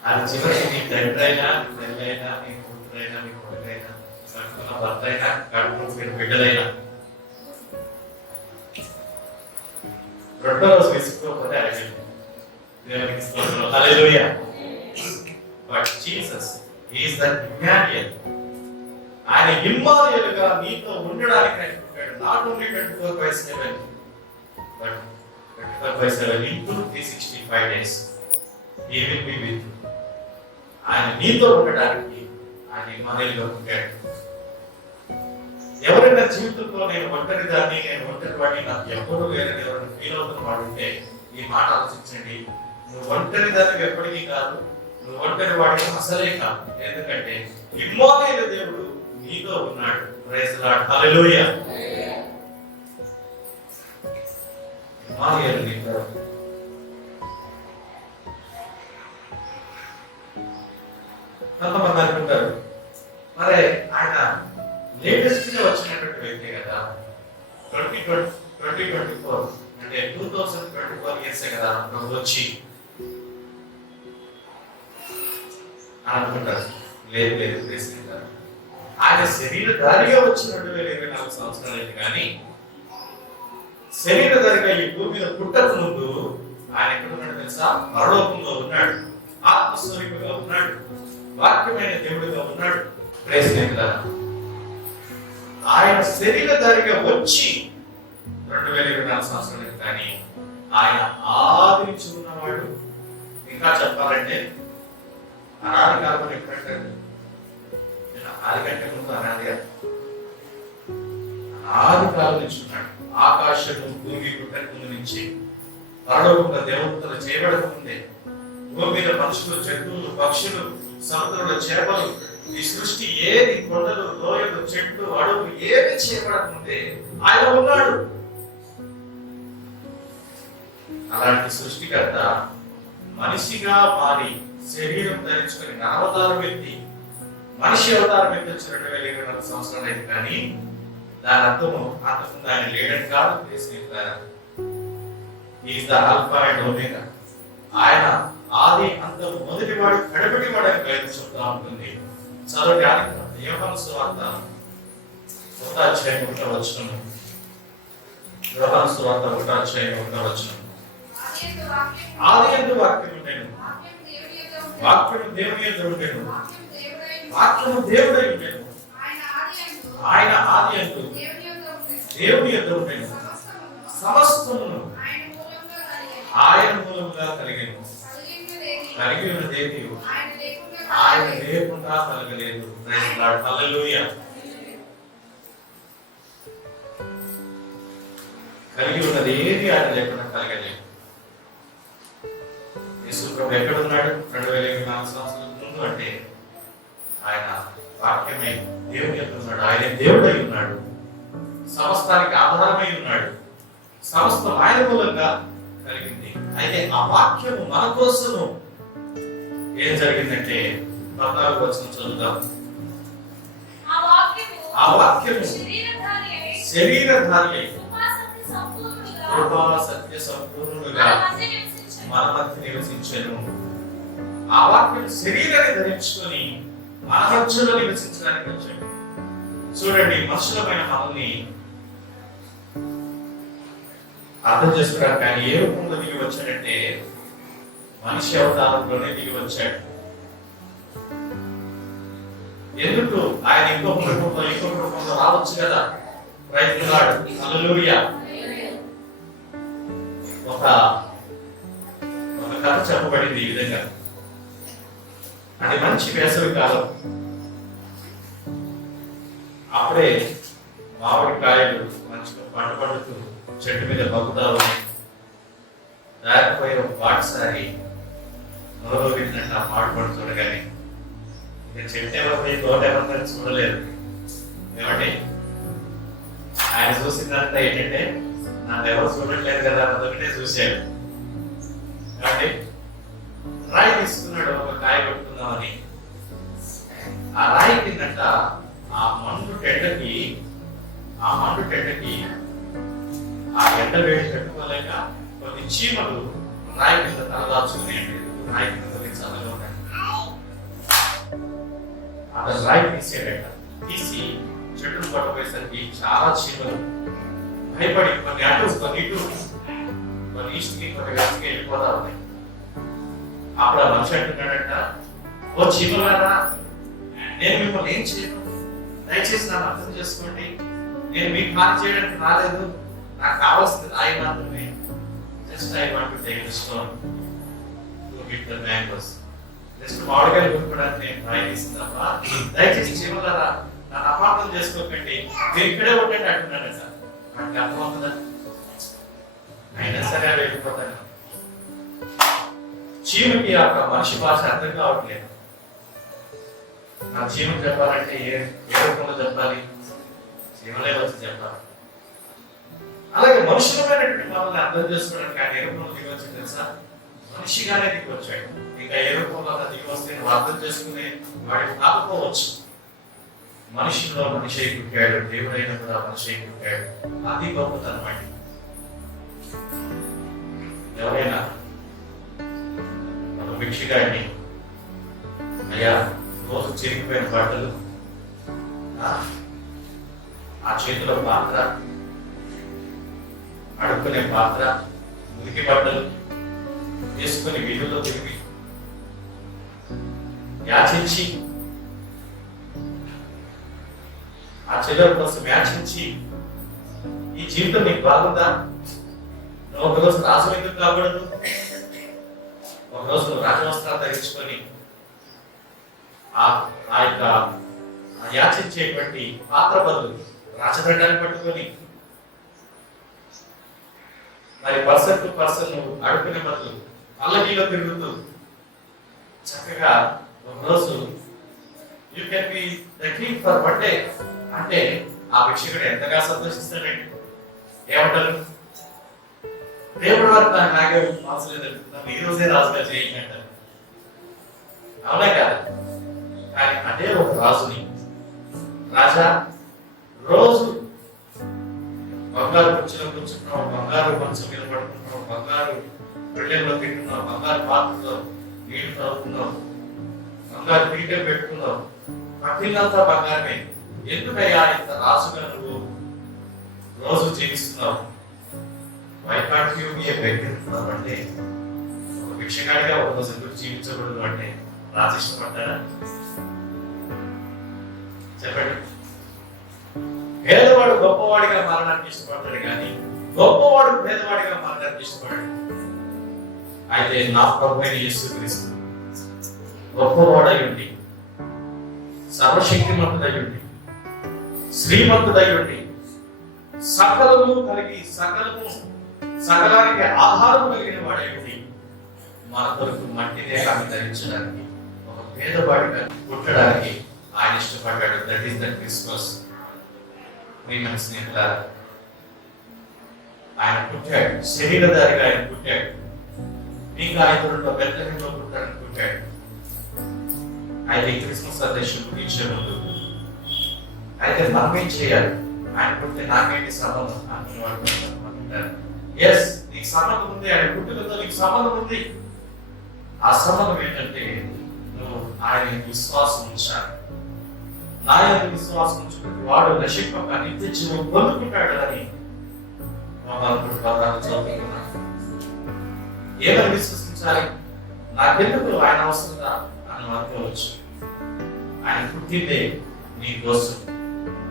అది చివరికి నీ తండ్రి అయినా, నీ తల్లి అయినా, నీ కూతురైనా, నీ కొడుకైనా, కడుపున భర్త అయినా, కడుపు బిడ్డలైనా, రెండో రోజు విసుక్కోకపోతే అడగండి. దేవునికి స్తోత్రం. Hallelujah. But Jesus is the Emmanuel. ఆయన ఇమ్మానుయేలుగా నీతో ఉండడానికి ఆయన పుట్టాడు. Not only 24/7 but 24/7 into 365 days he will be with you. ఆయన నీతో ఉండడానికి ఆయన ఇమ్మానుయేలుగా పుట్టాడు. ఎవరైనా జీవితంలో నేను ఒంటరిదాన్ని, నేను ఒంటరి వాడిని, నాకు ఎప్పుడు లేదని ఎవరైనా ఫీల్ అవుతున్న వాడు ఉంటే ఈ మాట ఆలోచించండి. నువ్వు ఒంటరిదానికి ఎప్పటికీ కాదు, నువ్వు ఒంటరి వాడికి అసలే కాదు. ఎందుకంటే ఇమ్మానుయేలు దేవుడు నీతో ఉన్నాడు. Praise the Lord. Hallelujah. Emmanuel నీతో. కొంతమంది అనుకుంటారు, మరి ఆయన లేటెస్ట్ గా వచ్చినటువంటి వ్యక్తి కదా, 2024 అంటే 2024 ఇయర్స్ కదా ప్రభు వచ్చి అనుకుంటారు. లేదు లేదు ప్రేసిస్తారు. ఆయన శరీరధారిగా వచ్చి 2024 సంవత్సరాలైంది, కానీ శరీరధారిగా ఈ భూమి మీద పుట్టక ముందు ఆయన ఎక్కడ ఉన్నాడు తెలుసా? పరలోకంలో ఉన్నాడు, ఆత్మస్వరూపిగా ఉన్నాడు, వాక్యమైన దేవుడిగా ఉన్నాడు. ప్రేసిస్తారు. ఆయన శరీరధారిగా వచ్చి 2024 సంవత్సరాలైంది, కానీ ఆయన ఆది నుంచి ఉన్నవాడు. ఇంకా చెప్పాలంటే అనాది కాలం ఎప్పుడంటారు? ఆది కంటే ముందు అనాదిగా ఆది కాలం నుంచి ఉన్నాడు. ఆకాశము భూమి పుట్టక ముందు నుంచి, పరలోకంలో దేవతలు చేయబడక ముందే, భూమి మీద మనుషులు, జంతువులు, పక్షులు, సముద్రంలో చేపలు, ఈ సృష్టి ఏది, కొండలు, లోయలు, చెట్లు, అడవులు ఏది చేయబడక ముందే ఆయన ఉన్నాడు. అలాంటి సృష్టికర్త మనిషిగా మారి శరీరం ధరించుకుని అవతారం ఎత్తి, మనిషి అవతారం ఎత్తి వచ్చి 2024 సంవత్సరాలు అయింది, కానీ దాని అర్థము అంతకుముందు ఆయన లేడని కాదు. Is the alpha and omega. ఆయన ఆది అంతము, మొదటివాడు కడపటివాడు అని బైబిల్ చెప్తా ఉంటుంది. చదవడానికి యోహాను సువార్త 1వ అధ్యాయం 1వ వచనం. యోహాను సువార్త 1వ అధ్యాయం 1వ వచనం. ఆదియందు వాక్యం ఉండెను, వాక్యము దేవుని యొద్ద ఉండెను, వాక్యము దేవుడై ఉండెను, ఆయన ఆదియందు దేవుని యొద్ద ఉండెను, సమస్తమును ఆయన మూలముగా కలిగెను, కలిగి ఉన్నదేది ఆయన లేకుండా కలగలేదు. Praise the Lord. హల్లెలూయా. కలిగి ఉన్నది ఏది ఆయన లేకుండా కలగలేదు. యేసు ప్రభు ఎక్కడ ఉన్నాడు 2024 సంవత్సరాల ముందు అంటే? ఆయన వాక్యమై దేవుని యొక్క ఉన్నాడు, ఆయన దేవుడై ఉన్నాడు, సమస్తానికి ఆధారమై ఉన్నాడు, సమస్తం ఆయన మూలంగా కలిగింది, అయితే ఆ వాక్యము మన కోసము ఏం జరిగిందంటే 14వ వచనం చదువుతాం. ఆ వాక్యము శరీరధారి కృపా సత్య సంపూర్ణుడుగా మన మధ్య నివసించెను. ఆ వాక్యం శరీరాన్ని ధరించుకొని మన మధ్యలో నివసించడానికి వచ్చాడు. చూడండి, మనుషులమైన మనల్ని అర్థం చేసుకోవడానికి ఆయన ఏ రూపంలో దిగి వచ్చాడంటే మనిషి అవతారంలోనే దిగి వచ్చాడు. ఎందుకు ఆయన ఇంకొక రూపంలో రావచ్చు కదా. రైతులాడు హల్లెలూయా. ఒక కథ చెప్పబడింది ఈ విధంగా. అది మంచి వేసవి కాలం. అప్పుడే మామిడికాయలు మంచిగా పండుతూ చెట్టు మీద బగుతారు. దారిపోయే ఒక పాటసారి నోరు విన్నట్టు ఆ మామిడి పండు చూడగానే ఇక చెట్టు ఎవరిది తోట ఎవరిని చూడలేదు. ఏమండి, ఆయన చూసిందంతా ఏంటంటే నన్ను ఎవరు చూడట్లేదు కదా అదొకటే చూశాడు. కాబట్టి రాయి తీసుకున్నాడు ఒక కాయ కొట్టుకుందామని. ఆ రాయి కిందట ఆ మండు టెండకి ఆ ఎండ వేడి కట్టుకోలేక కొన్ని చీమలు రాయి కింద తలదాచుకునేయండి. రాయి కింద చల్లగా ఉంటాయి. అతను రాయి తీసేయట. తీసి చెట్టును పట్టుకుపోయేసరికి చాలా చీమలు భయపడి కొన్ని అటు కొన్ని ఇటు కొన్ని ఈస్ట్కి కొన్ని వెస్ట్కి వెళ్ళిపోతా ఉన్నాయి. అప్పుడు ఆ మనిషి అంటున్నాడంట, ఓ చీమలారా, నేను మిమ్మల్ని ఏం చేయను, దయచేసి నన్ను అర్థం చేసుకోండి. నేను మీకు హాని చేయడానికి రాలేదు. నాకు కావాల్సింది రాయి మాత్రమే. Just I want to take the stone to hit the mangoes. Just మామిడికాయలు కొట్టుకోవడానికి నేను రాయి తీసింది తప్ప దయచేసి చీమలారా నన్ను అపార్థం చేసుకోకండి, మీరు ఇక్కడే ఉండండి అంటున్నాడంట. నాకు అర్థమవుతుందా? అయినా సరే వెళ్ళిపోతాను. చీమకి ఆ మనిషి భాష అర్థం కావట్లేదు. నా చీమ చెప్పాలంటే ఏ రూపంలో చెప్పాలి? చీమలే వచ్చి చెప్పాలి. అలాగే మనుషులమైనటువంటి మనల్ని అర్థం చేసుకోవడానికి ఆయన ఏ రూపంలో దిగి వచ్చి తెలుసా? మనిషిగానే దిగి వచ్చాడు. ఇంకా ఏ రూపంలో దిగి వస్తే నువ్వు అర్థం చేసుకునే వాడికి కాకపోవచ్చు. మనిషిలో మనిషి పుట్టాడు, దేవుడైన కూడా మనిషి పుట్టాడు. అది గొప్పతనం అండి. ఎవరైనా ఒక భిక్షగాడిని, అయ్యా రోజు చిరిగిపోయిన బట్టలు, ఆ చేతిలో పాత్ర, అడుక్కునే పాత్ర, మురికి బట్టలు వేసుకుని వీధుల్లో తిరిగి యాచించి ఆ చెల్లెల కోసం యాచించి ఈ జీవితం నీకు బాగుందా? నువ్వు ఒకరోజు రాజు ఎందుకు కాకూడదు? ఒకరోజు నువ్వు రాజవస్త్రాలు ధరించుకొని ఆ యొక్క యాచించేటువంటి పాత్ర బదులు రాజదండాన్ని పట్టుకొని మరి పర్సన్ టు పర్సన్ నువ్వు అడుగునే బదులు పల్లకీలో తిరుగుతూ చక్కగా ఒకరోజు you can be the king for one day అంటే ఆ భిక్షకుడు ఎంతగా సంతోషిస్తాడండి. ఏమంటారు? దేవుడు వారు నాకు నాకే అవసరం లేదండి, నన్ను ఈ రోజే రాజుగా చేయండి అంటారు. అవునా కాదు? కానీ అదే ఒక రాజుని, రాజా రోజు బంగారు కుర్చీలో కూర్చుంటున్నావు, బంగారు మంచం మీద పడుకుంటున్నావు, బంగారు బిళ్ళెల్లో తింటున్నావు, బంగారు పాత్రలో నీళ్లు తాగుతున్నావు, బంగారు పీఠం పెట్టుకున్నావు, పట్టినంతా బంగారమే. ఎందుకయ్యా ఇంత రాజుగా నువ్వు రోజు జీవిస్తున్నావు? Why can't you be a beggar అంటే ఒక భిక్షగాడిగా ఒక రోజు ఎందుకు జీవించకూడదు అంటే రాజు ఇష్టపడతాడా? చెప్పండి. పేదవాడు గొప్పవాడిగా మారడానికి ఇష్టపడతాడు కానీ గొప్పవాడు పేదవాడిగా మారడానికి ఇష్టపడాడు. అయితే నా ప్రభువైన యేసుక్రీస్తు గొప్పవాడై ఉండి, సర్వశక్తిమంతుడై ఉండి, శ్రీమంతుడై ఉండి, సకలము కలిగి సకలానికి ఆధారం కలిగిన వాడై ఉండి మన కొరకు మట్టి దేహాన్ని ధరించడానికి, ఒక పేదవాడిగా పుట్టడానికి ఆయన ఇష్టపడ్డాడు. That is the Christmas. ప్రియమైన స్నేహితులారా, ఆయన పుట్టాడు, శరీరధారిగా ఆయన పుట్టాడు. మీకు ఆయన బెత్లెహేంలో పుట్టాడు. అయితే క్రిస్మస్ సందేశం ముగించే ముందు అయితే మనం ఏం చేయాలి? ఆయన పుట్టితే నాకేంటి సంబంధం అనుకునేవాడు. ఎస్, నీకు సంబంధం ఉంది. ఆయన పుట్టుకతో నీకు సంబంధం ఉంది. ఆ సంబంధం ఏంటంటే నువ్వు ఆయన విశ్వాసం ఉంచాలి. నా యొక్క విశ్వాసం ఉంచుకుంటే వాడు నశింపక నిత్య జీవం పొందుకుంటాడు అని చదువుతున్నాను. ఏమని విశ్వసించాలి? నాకెందుకు ఆయన అవసరంగా అని అనుకోవచ్చు. ఆయన పుట్టిందే నీ కోసం.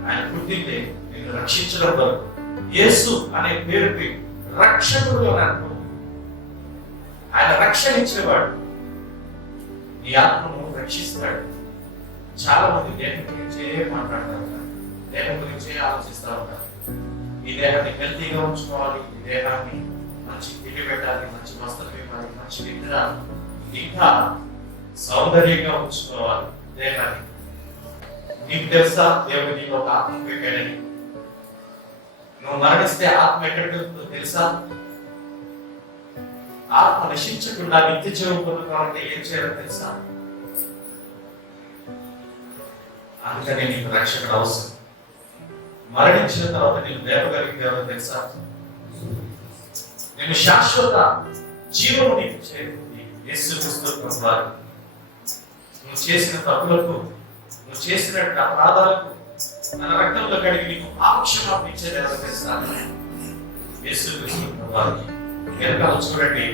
ఆయన పుట్టిందే నిన్ను రక్షించడం వరకు. యేసు అనే పేరుకి రక్షకుడు అని అనుకో. ఆయన రక్షణ ఇచ్చేవాడు. నీ ఆత్మను రక్షిస్తాడు. చాలా మంది దేహం గురించే మాట్లాడతారు, దేహం గురించే ఆలోచిస్తూ ఉంటారు. ఈ దేహాన్ని హెల్తీగా ఉంచుకోవాలి, ఈ దేహాన్ని మంచి తిండి పెట్టాలి, మంచి వస్త్రం ఇవ్వాలి, మంచి నిద్ర, ఇంకా సౌందర్యంగా ఉంచుకోవాలి దేహాన్ని. నీకు తెలుసా దేవుడు నీకు ఒక ఆత్మ పెట్టాడని? నువ్వు మరణిస్తే ఆత్మ ఎక్కడికి వెళ్తుందో తెలుసా? ఆత్మ నశించకుండా నిత్య జీవం పొందుకోవాలంటే ఏం చేయాలో తెలుసా? అందుకని నీకు రక్షకుడు అవసరం. మరణించిన తర్వాత నేను లేపగలిగేవారో తెలుసా? నేను శాశ్వత జీవము నీకు చేరుతుంది యేసుక్రీస్తు ప్రభువారు. నువ్వు చేసిన తప్పులకు, నువ్వు చేసిన అపరాధాలకు తన రక్తంలో కడిగి నీకు పాపక్షమాపణ ఇచ్చేది ఎవరో తెలుసా? యేసుక్రీస్తు ప్రభువారు. వెనకాల చూడండి,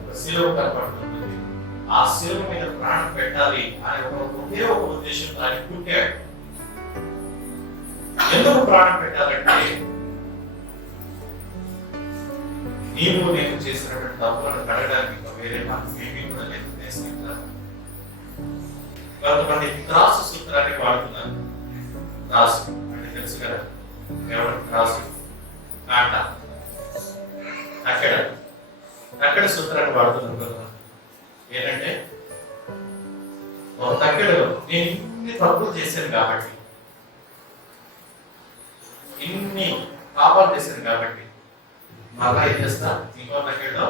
ఒక శిలువ కనపడుతుంది. ఆ శిలువ మీద ప్రాణం పెట్టాలి అని ఒకే ఒక ఉద్దేశంతో ఆయన పుట్టాడు. ఎందుకు ప్రాణం పెట్టాలంటే నీవు నేను చేసినటువంటి తప్పులను కడగడానికి వేరే మార్గం ఏమీ కూడా లేదు. కొంతమంది త్రాసు సూత్రాన్ని వాడుతున్నారు. త్రాసు అంటే తెలుసు కదా, ఎవరు త్రాసు కాంట అక్కడ సూత్రాన్ని వాడుతున్నారు కదా. ఏంటంటే ఒక తక్కెడలో నేను ఇన్ని తప్పులు చేశాను కాబట్టి, ఇన్ని పాపాలు చేశాను కాబట్టి మళ్ళా ఏం చేస్తా, ఇంకో తక్కెడలో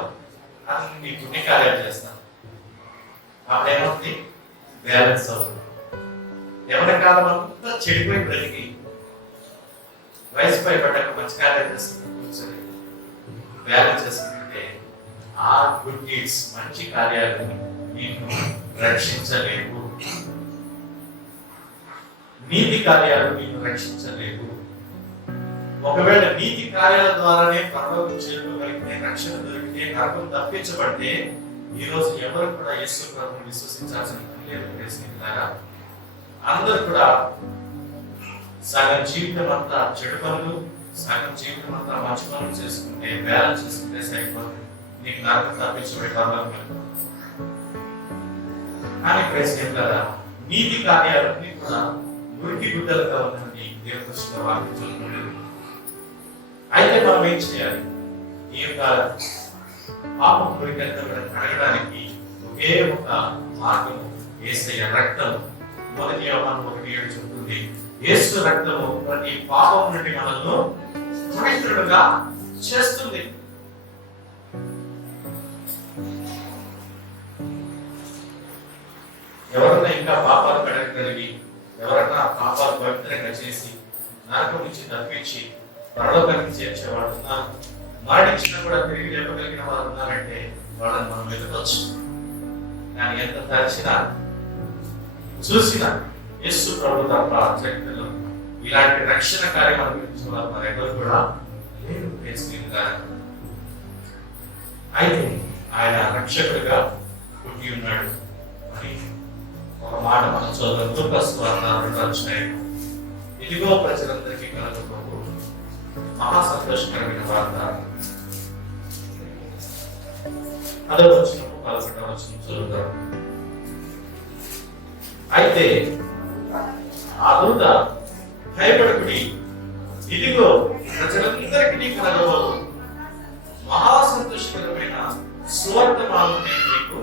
అన్ని పుణ్యకార్యాలు చేస్తా. అప్పుడేమవుతుంది? బ్యాలెన్స్ అవుతుంది. ఎవరి కాలం అంతా చెడిపోయి బ్రతికి వయసుపై పడ్డాక మంచి కార్యాలు చేసుకుంటూ కూర్చొని బ్యాలెన్స్ చేసుకుంటే ఆ గుడ్ డీడ్స్, మంచి కార్యాలు నీకు రక్షించలేవు. నీతి కార్యాలు నీకు రక్షించలేవు. ఒకవేళ నీతి కార్యాల ద్వారానే పరలోకం చేరుకోగలిగితే, రక్షణ దొరికితే, నరకం తప్పించబడితే ఈ రోజు ఎవరు కూడా యేసు ప్రభువుని విశ్వసించాల్సిన పని లేదు. అందరూ కూడా సగం జీవితం అంతా చెడు పనులు, సగం జీవితం అంతా మంచి పనులు చేసుకుంటే, బ్యాలెన్స్ చేసుకుంటే సరిపోతుంది. నీకు నరకం తప్పించబడే పరలోకం. కానీ ప్రెసిడెంట్ కదా, నీతి కార్యాలన్నీ కూడా మురికి గుడ్డలుగా ఉందని దేవుని దృష్టిలో వాక్యం. అయితే మనం ఏం చేయాలి? ఈ యొక్క పాపం మురికంతా కూడా కడగడానికి ఒకే ఒక మార్గం, యేసయ్య రక్తం. మొదటి యోహాను 1:7 చెబుతుంది, యేసు రక్తము ప్రతి పాపం నుండి మనల్ని పవిత్రులుగా చేస్తుంది. ఎవరన్నా ఇంకా పాపాలు కడగగలిగి, ఎవరన్నా పాపాలు పవిత్రంగా చేసి నరకం నుంచి తప్పించి పరలోకానికి చేర్చేవాడు ఉన్నారు, మరణించినా కూడా తిరిగి లేపగలిగిన వారు ఉన్నారంటే వాళ్ళని మనం వెతకవచ్చు. కానీ ఎంత తరచినా చూసినా యేసు ప్రభు తప్ప చరిత్రలో ఇలాంటి రక్షణ కార్యక్రమం గురించి వారు మరెవరు కూడా లేరు. అయితే ఆయన రక్షకుడిగా పుట్టి ఉన్నాడు అని ఒక మాట మనం చదువు. లూకాసు వార్త 2వ అధ్యాయం. ఇదిగో ప్రజలందరికీ కలుగుబాటు మహా సంతోషకరమైన వార్త. 10వ వచనం 11వ వచనం చదువుతాం. అయితే ఆ దూత, భయపడకుడి, ఇదిగో ప్రజలందరికీ కలగబోవు మహా సంతోషకరమైన సువర్తమానం నేను మీకు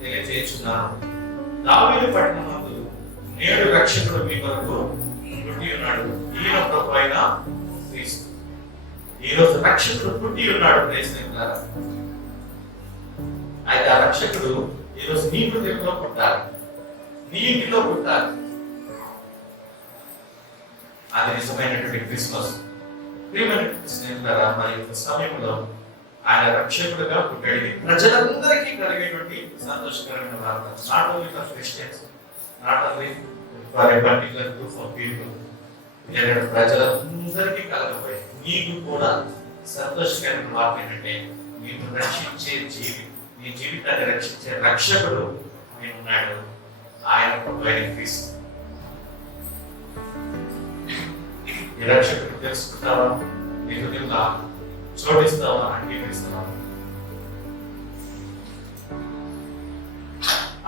తెలియజేయుచున్నాను. దావీదు పట్టణమందు నేడు రక్షకుడు మీ కొరకు పుట్టి ఉన్నాడు, ఈయన ప్రభు అయిన క్రీస్తు. ఈ రోజు రక్షకుడు పుట్టి ఉన్నాడు. అయితే ఆ రక్షకుడు ఈరోజు నీ హృదయంలో పుట్టాలి, నీ ఇంటిలో పుట్టాలి. అది నిజమైనటువంటి క్రిస్మస్. ప్రియమైనటువంటి స్నేహితులారా, మరి యొక్క సమయంలో ఆయన రక్షకుడుగా పుట్టాడు. ప్రజలందరికీ కలిగేటువంటి సంతోషకరమైన వార్త. Not only for Christians, not only for a particular group of people. ప్రజలందరికీ కలగబోయే నీకు కూడా సంతోషకరమైన వార్త ఏంటంటే, నిన్ను రక్షించే నీ జీవితాన్ని రక్షించే రక్షకుడు ఉన్నాడు. ఆయన క్రీస్తు. ఈ రక్షకుడు తెలుసుకుంటావా? నీ హృదయంలో చోటిస్తావా? అంగీకరిస్తావా?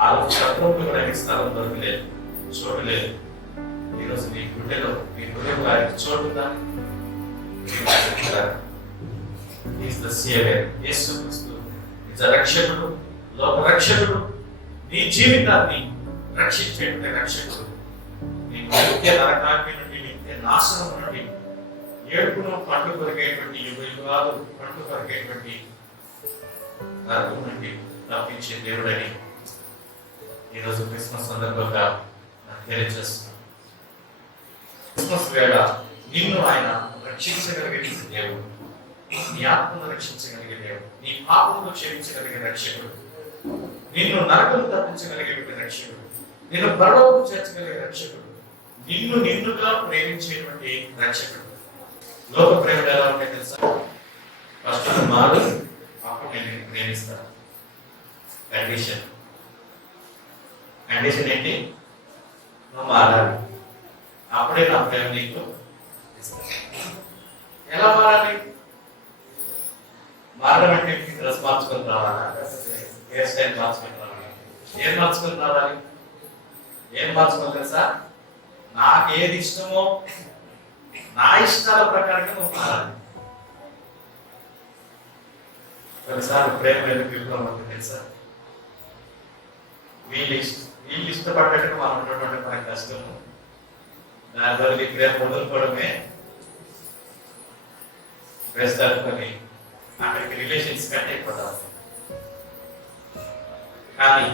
ఆ శత్రువులు కూడా స్థలం దొరకలేదు, చోటు లేదు. ఈరోజు నీ గుండెలో, నీ హృదయంలో ఆయన చోటు ఉందా? రక్షకుడు, లోక రక్షకుడు, నీ జీవితాన్ని రక్షించేటువంటి రక్షకుడు. నీ నిత్య నరకాగ్ని నుండి, నిత్య నాశనం నుండి, ఏడుపును పండు కొరికేటువంటి యుగాలు పండు కొరికేటువంటి నరకం నుండి తప్పించే దేవుడని ఈరోజు క్రిస్మస్ సందర్భంగా తెలియజేస్తున్నాను. క్రిస్మస్ వేళ నిన్ను ఆయన రక్షించగలిగే దేవుడు, నీ ఆత్మను రక్షించగలిగే దేవుడు, నీ పాపమును క్షమించగలిగే రక్షకుడు, నిన్ను నరకము తప్పించగలిగే రక్షకుడు, నిన్ను పరలోకము చేర్చగలిగే రక్షకుడు, నిన్నుగా ప్రేమించేటువంటి రక్షకుడు. లోక ప్రేమలు ఎలా ఉంటాయి తెలుసా? ఫస్ట్ మారు, అప్పుడు నేను ప్రేమిస్తాను. కండిషన్ ఏంటి? నువ్వు మారాలి, అప్పుడే నా ప్రేమ నీకు ఇస్తాను. ఎలా మారాలి? మారడం అంటే డ్రెస్ మార్చుకొని రావాలా? హెయిర్ స్టైల్ మార్చుకొని రావాలి? ఏం మార్చుకొని రావాలి? ఏం మార్చుకోవాలి తెలుసా? నాకు ఏది ఇష్టమో నా ఇష్టాల ప్రకారంగా నువ్వు మారాలి. కొన్నిసార్లు ప్రేమ ఎందుకు విఫలమవుతుంది తెలుసా? వీళ్ళు ఇష్టపడ్డట్టు మనం ఉన్నటువంటి మనకు కష్టము. దాని వల్ల ఈ ప్రేమ వదులుకోవడమే బెస్ట్ అనుకొని అక్కడికి రిలేషన్స్ కట్ అయిపోతాం. కానీ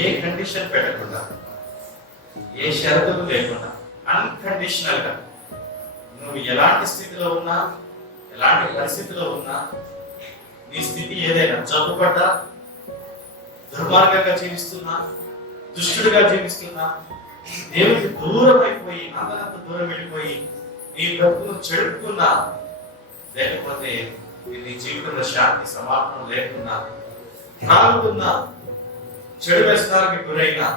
ఏ కండిషన్ పెట్టకుండా, ఏ షరతులు లేకుండా, అన్కండిషనల్ గా నువ్వు ఎలాంటి స్థితిలో ఉన్నా, ఎలాంటి పరిస్థితిలో ఉన్నా, నీ స్థితి ఏదైనా జబ్బుపడ్డా, దుర్మార్గంగా జీవిస్తున్నా, దుష్టుడిగా జీవిస్తున్నా, దేవుడికి దూరం అయిపోయి, అందరంత దూరం వెళ్ళిపోయి నీ బ్రతుకును చెడుకున్నా, లేకపోతే నీ జీవితంలో శాంతి సమాధానం లేకున్నా, తాగుతున్నా, చెడు వ్యసనానికి గురైనా,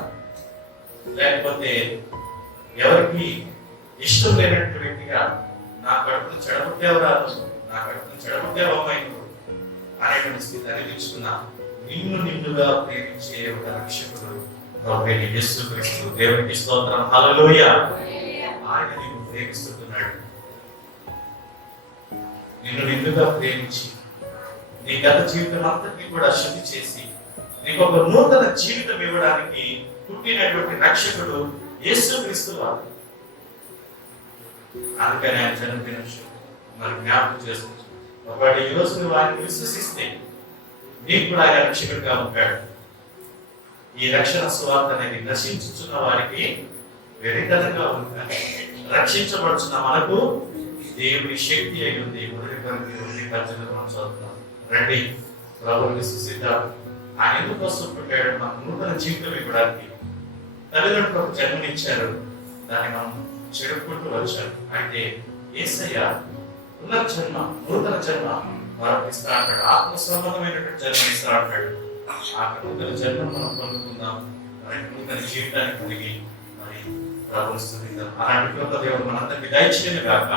లేకపోతే ఎవరికి ఇష్టం లేనటువంటి వ్యక్తిగా నా కడుపును చెడగొట్టేవరాదు, నా కడుపును చెడగొట్టేవమైంది అనేటువంటి స్థితి అనిపించుకున్నా, నిన్నుగా ప్రేమించే ఒక రక్షకుడు ప్రభువైన యేసుక్రీస్తు. దేవునికి స్తోత్రం, హల్లెలూయా. ఆయన నిన్ను ప్రేమిస్తున్నాడు. నిన్నుగా ప్రేమించి నీ గత జీవితం అంతటినీ కూడా శుద్ధి చేసి నీకు ఒక నూతన జీవితం ఇవ్వడానికి పుట్టినటువంటి రక్షకుడు యేసుక్రీస్తు వారు. అందుకని ఆయన జన్మదినం మరి జ్ఞాపకం చేసుకుంటాం. ఒకటి ఈరోజు నువ్వు ఆయన విశ్వసిస్తే నీకు కూడా ఆయన రక్షకుడిగా ఉంటాడు. ఈ రక్షణ సువార్త అనేది నశించుచున్న వారికి వెరితనంగా ఉంటుంది, రక్షించబడుచున్న మనకు దేవుని శక్తి అయి ఉంది. మనం చదువుతాం. రండి, ప్రభువుని విశ్వసిద్దాం. ఆయన ఎందుకోసం పుట్టాడు? మన నూతన జీవితం ఇవ్వడానికి. తల్లిదండ్రులకు జన్మనిచ్చారు, దాన్ని మనం చెడుకుంటూ వచ్చారు. అయితే యేసయ్య పునర్జన్మ, నూతన జన్మ మనకు ఇస్తా అంటాడు. ఆత్మ సంబంధమైనటువంటి జన్మ ఇస్తా అంటాడు. ఆ నూతన జన్మ మనం పొందుకుందాం, మరి నూతన జీవితాన్ని కలిగి మరి ప్రభువుని స్తుతిద్దాం. అలాంటి కృప దేవుడు మనందరికీ దయచేయను గాక.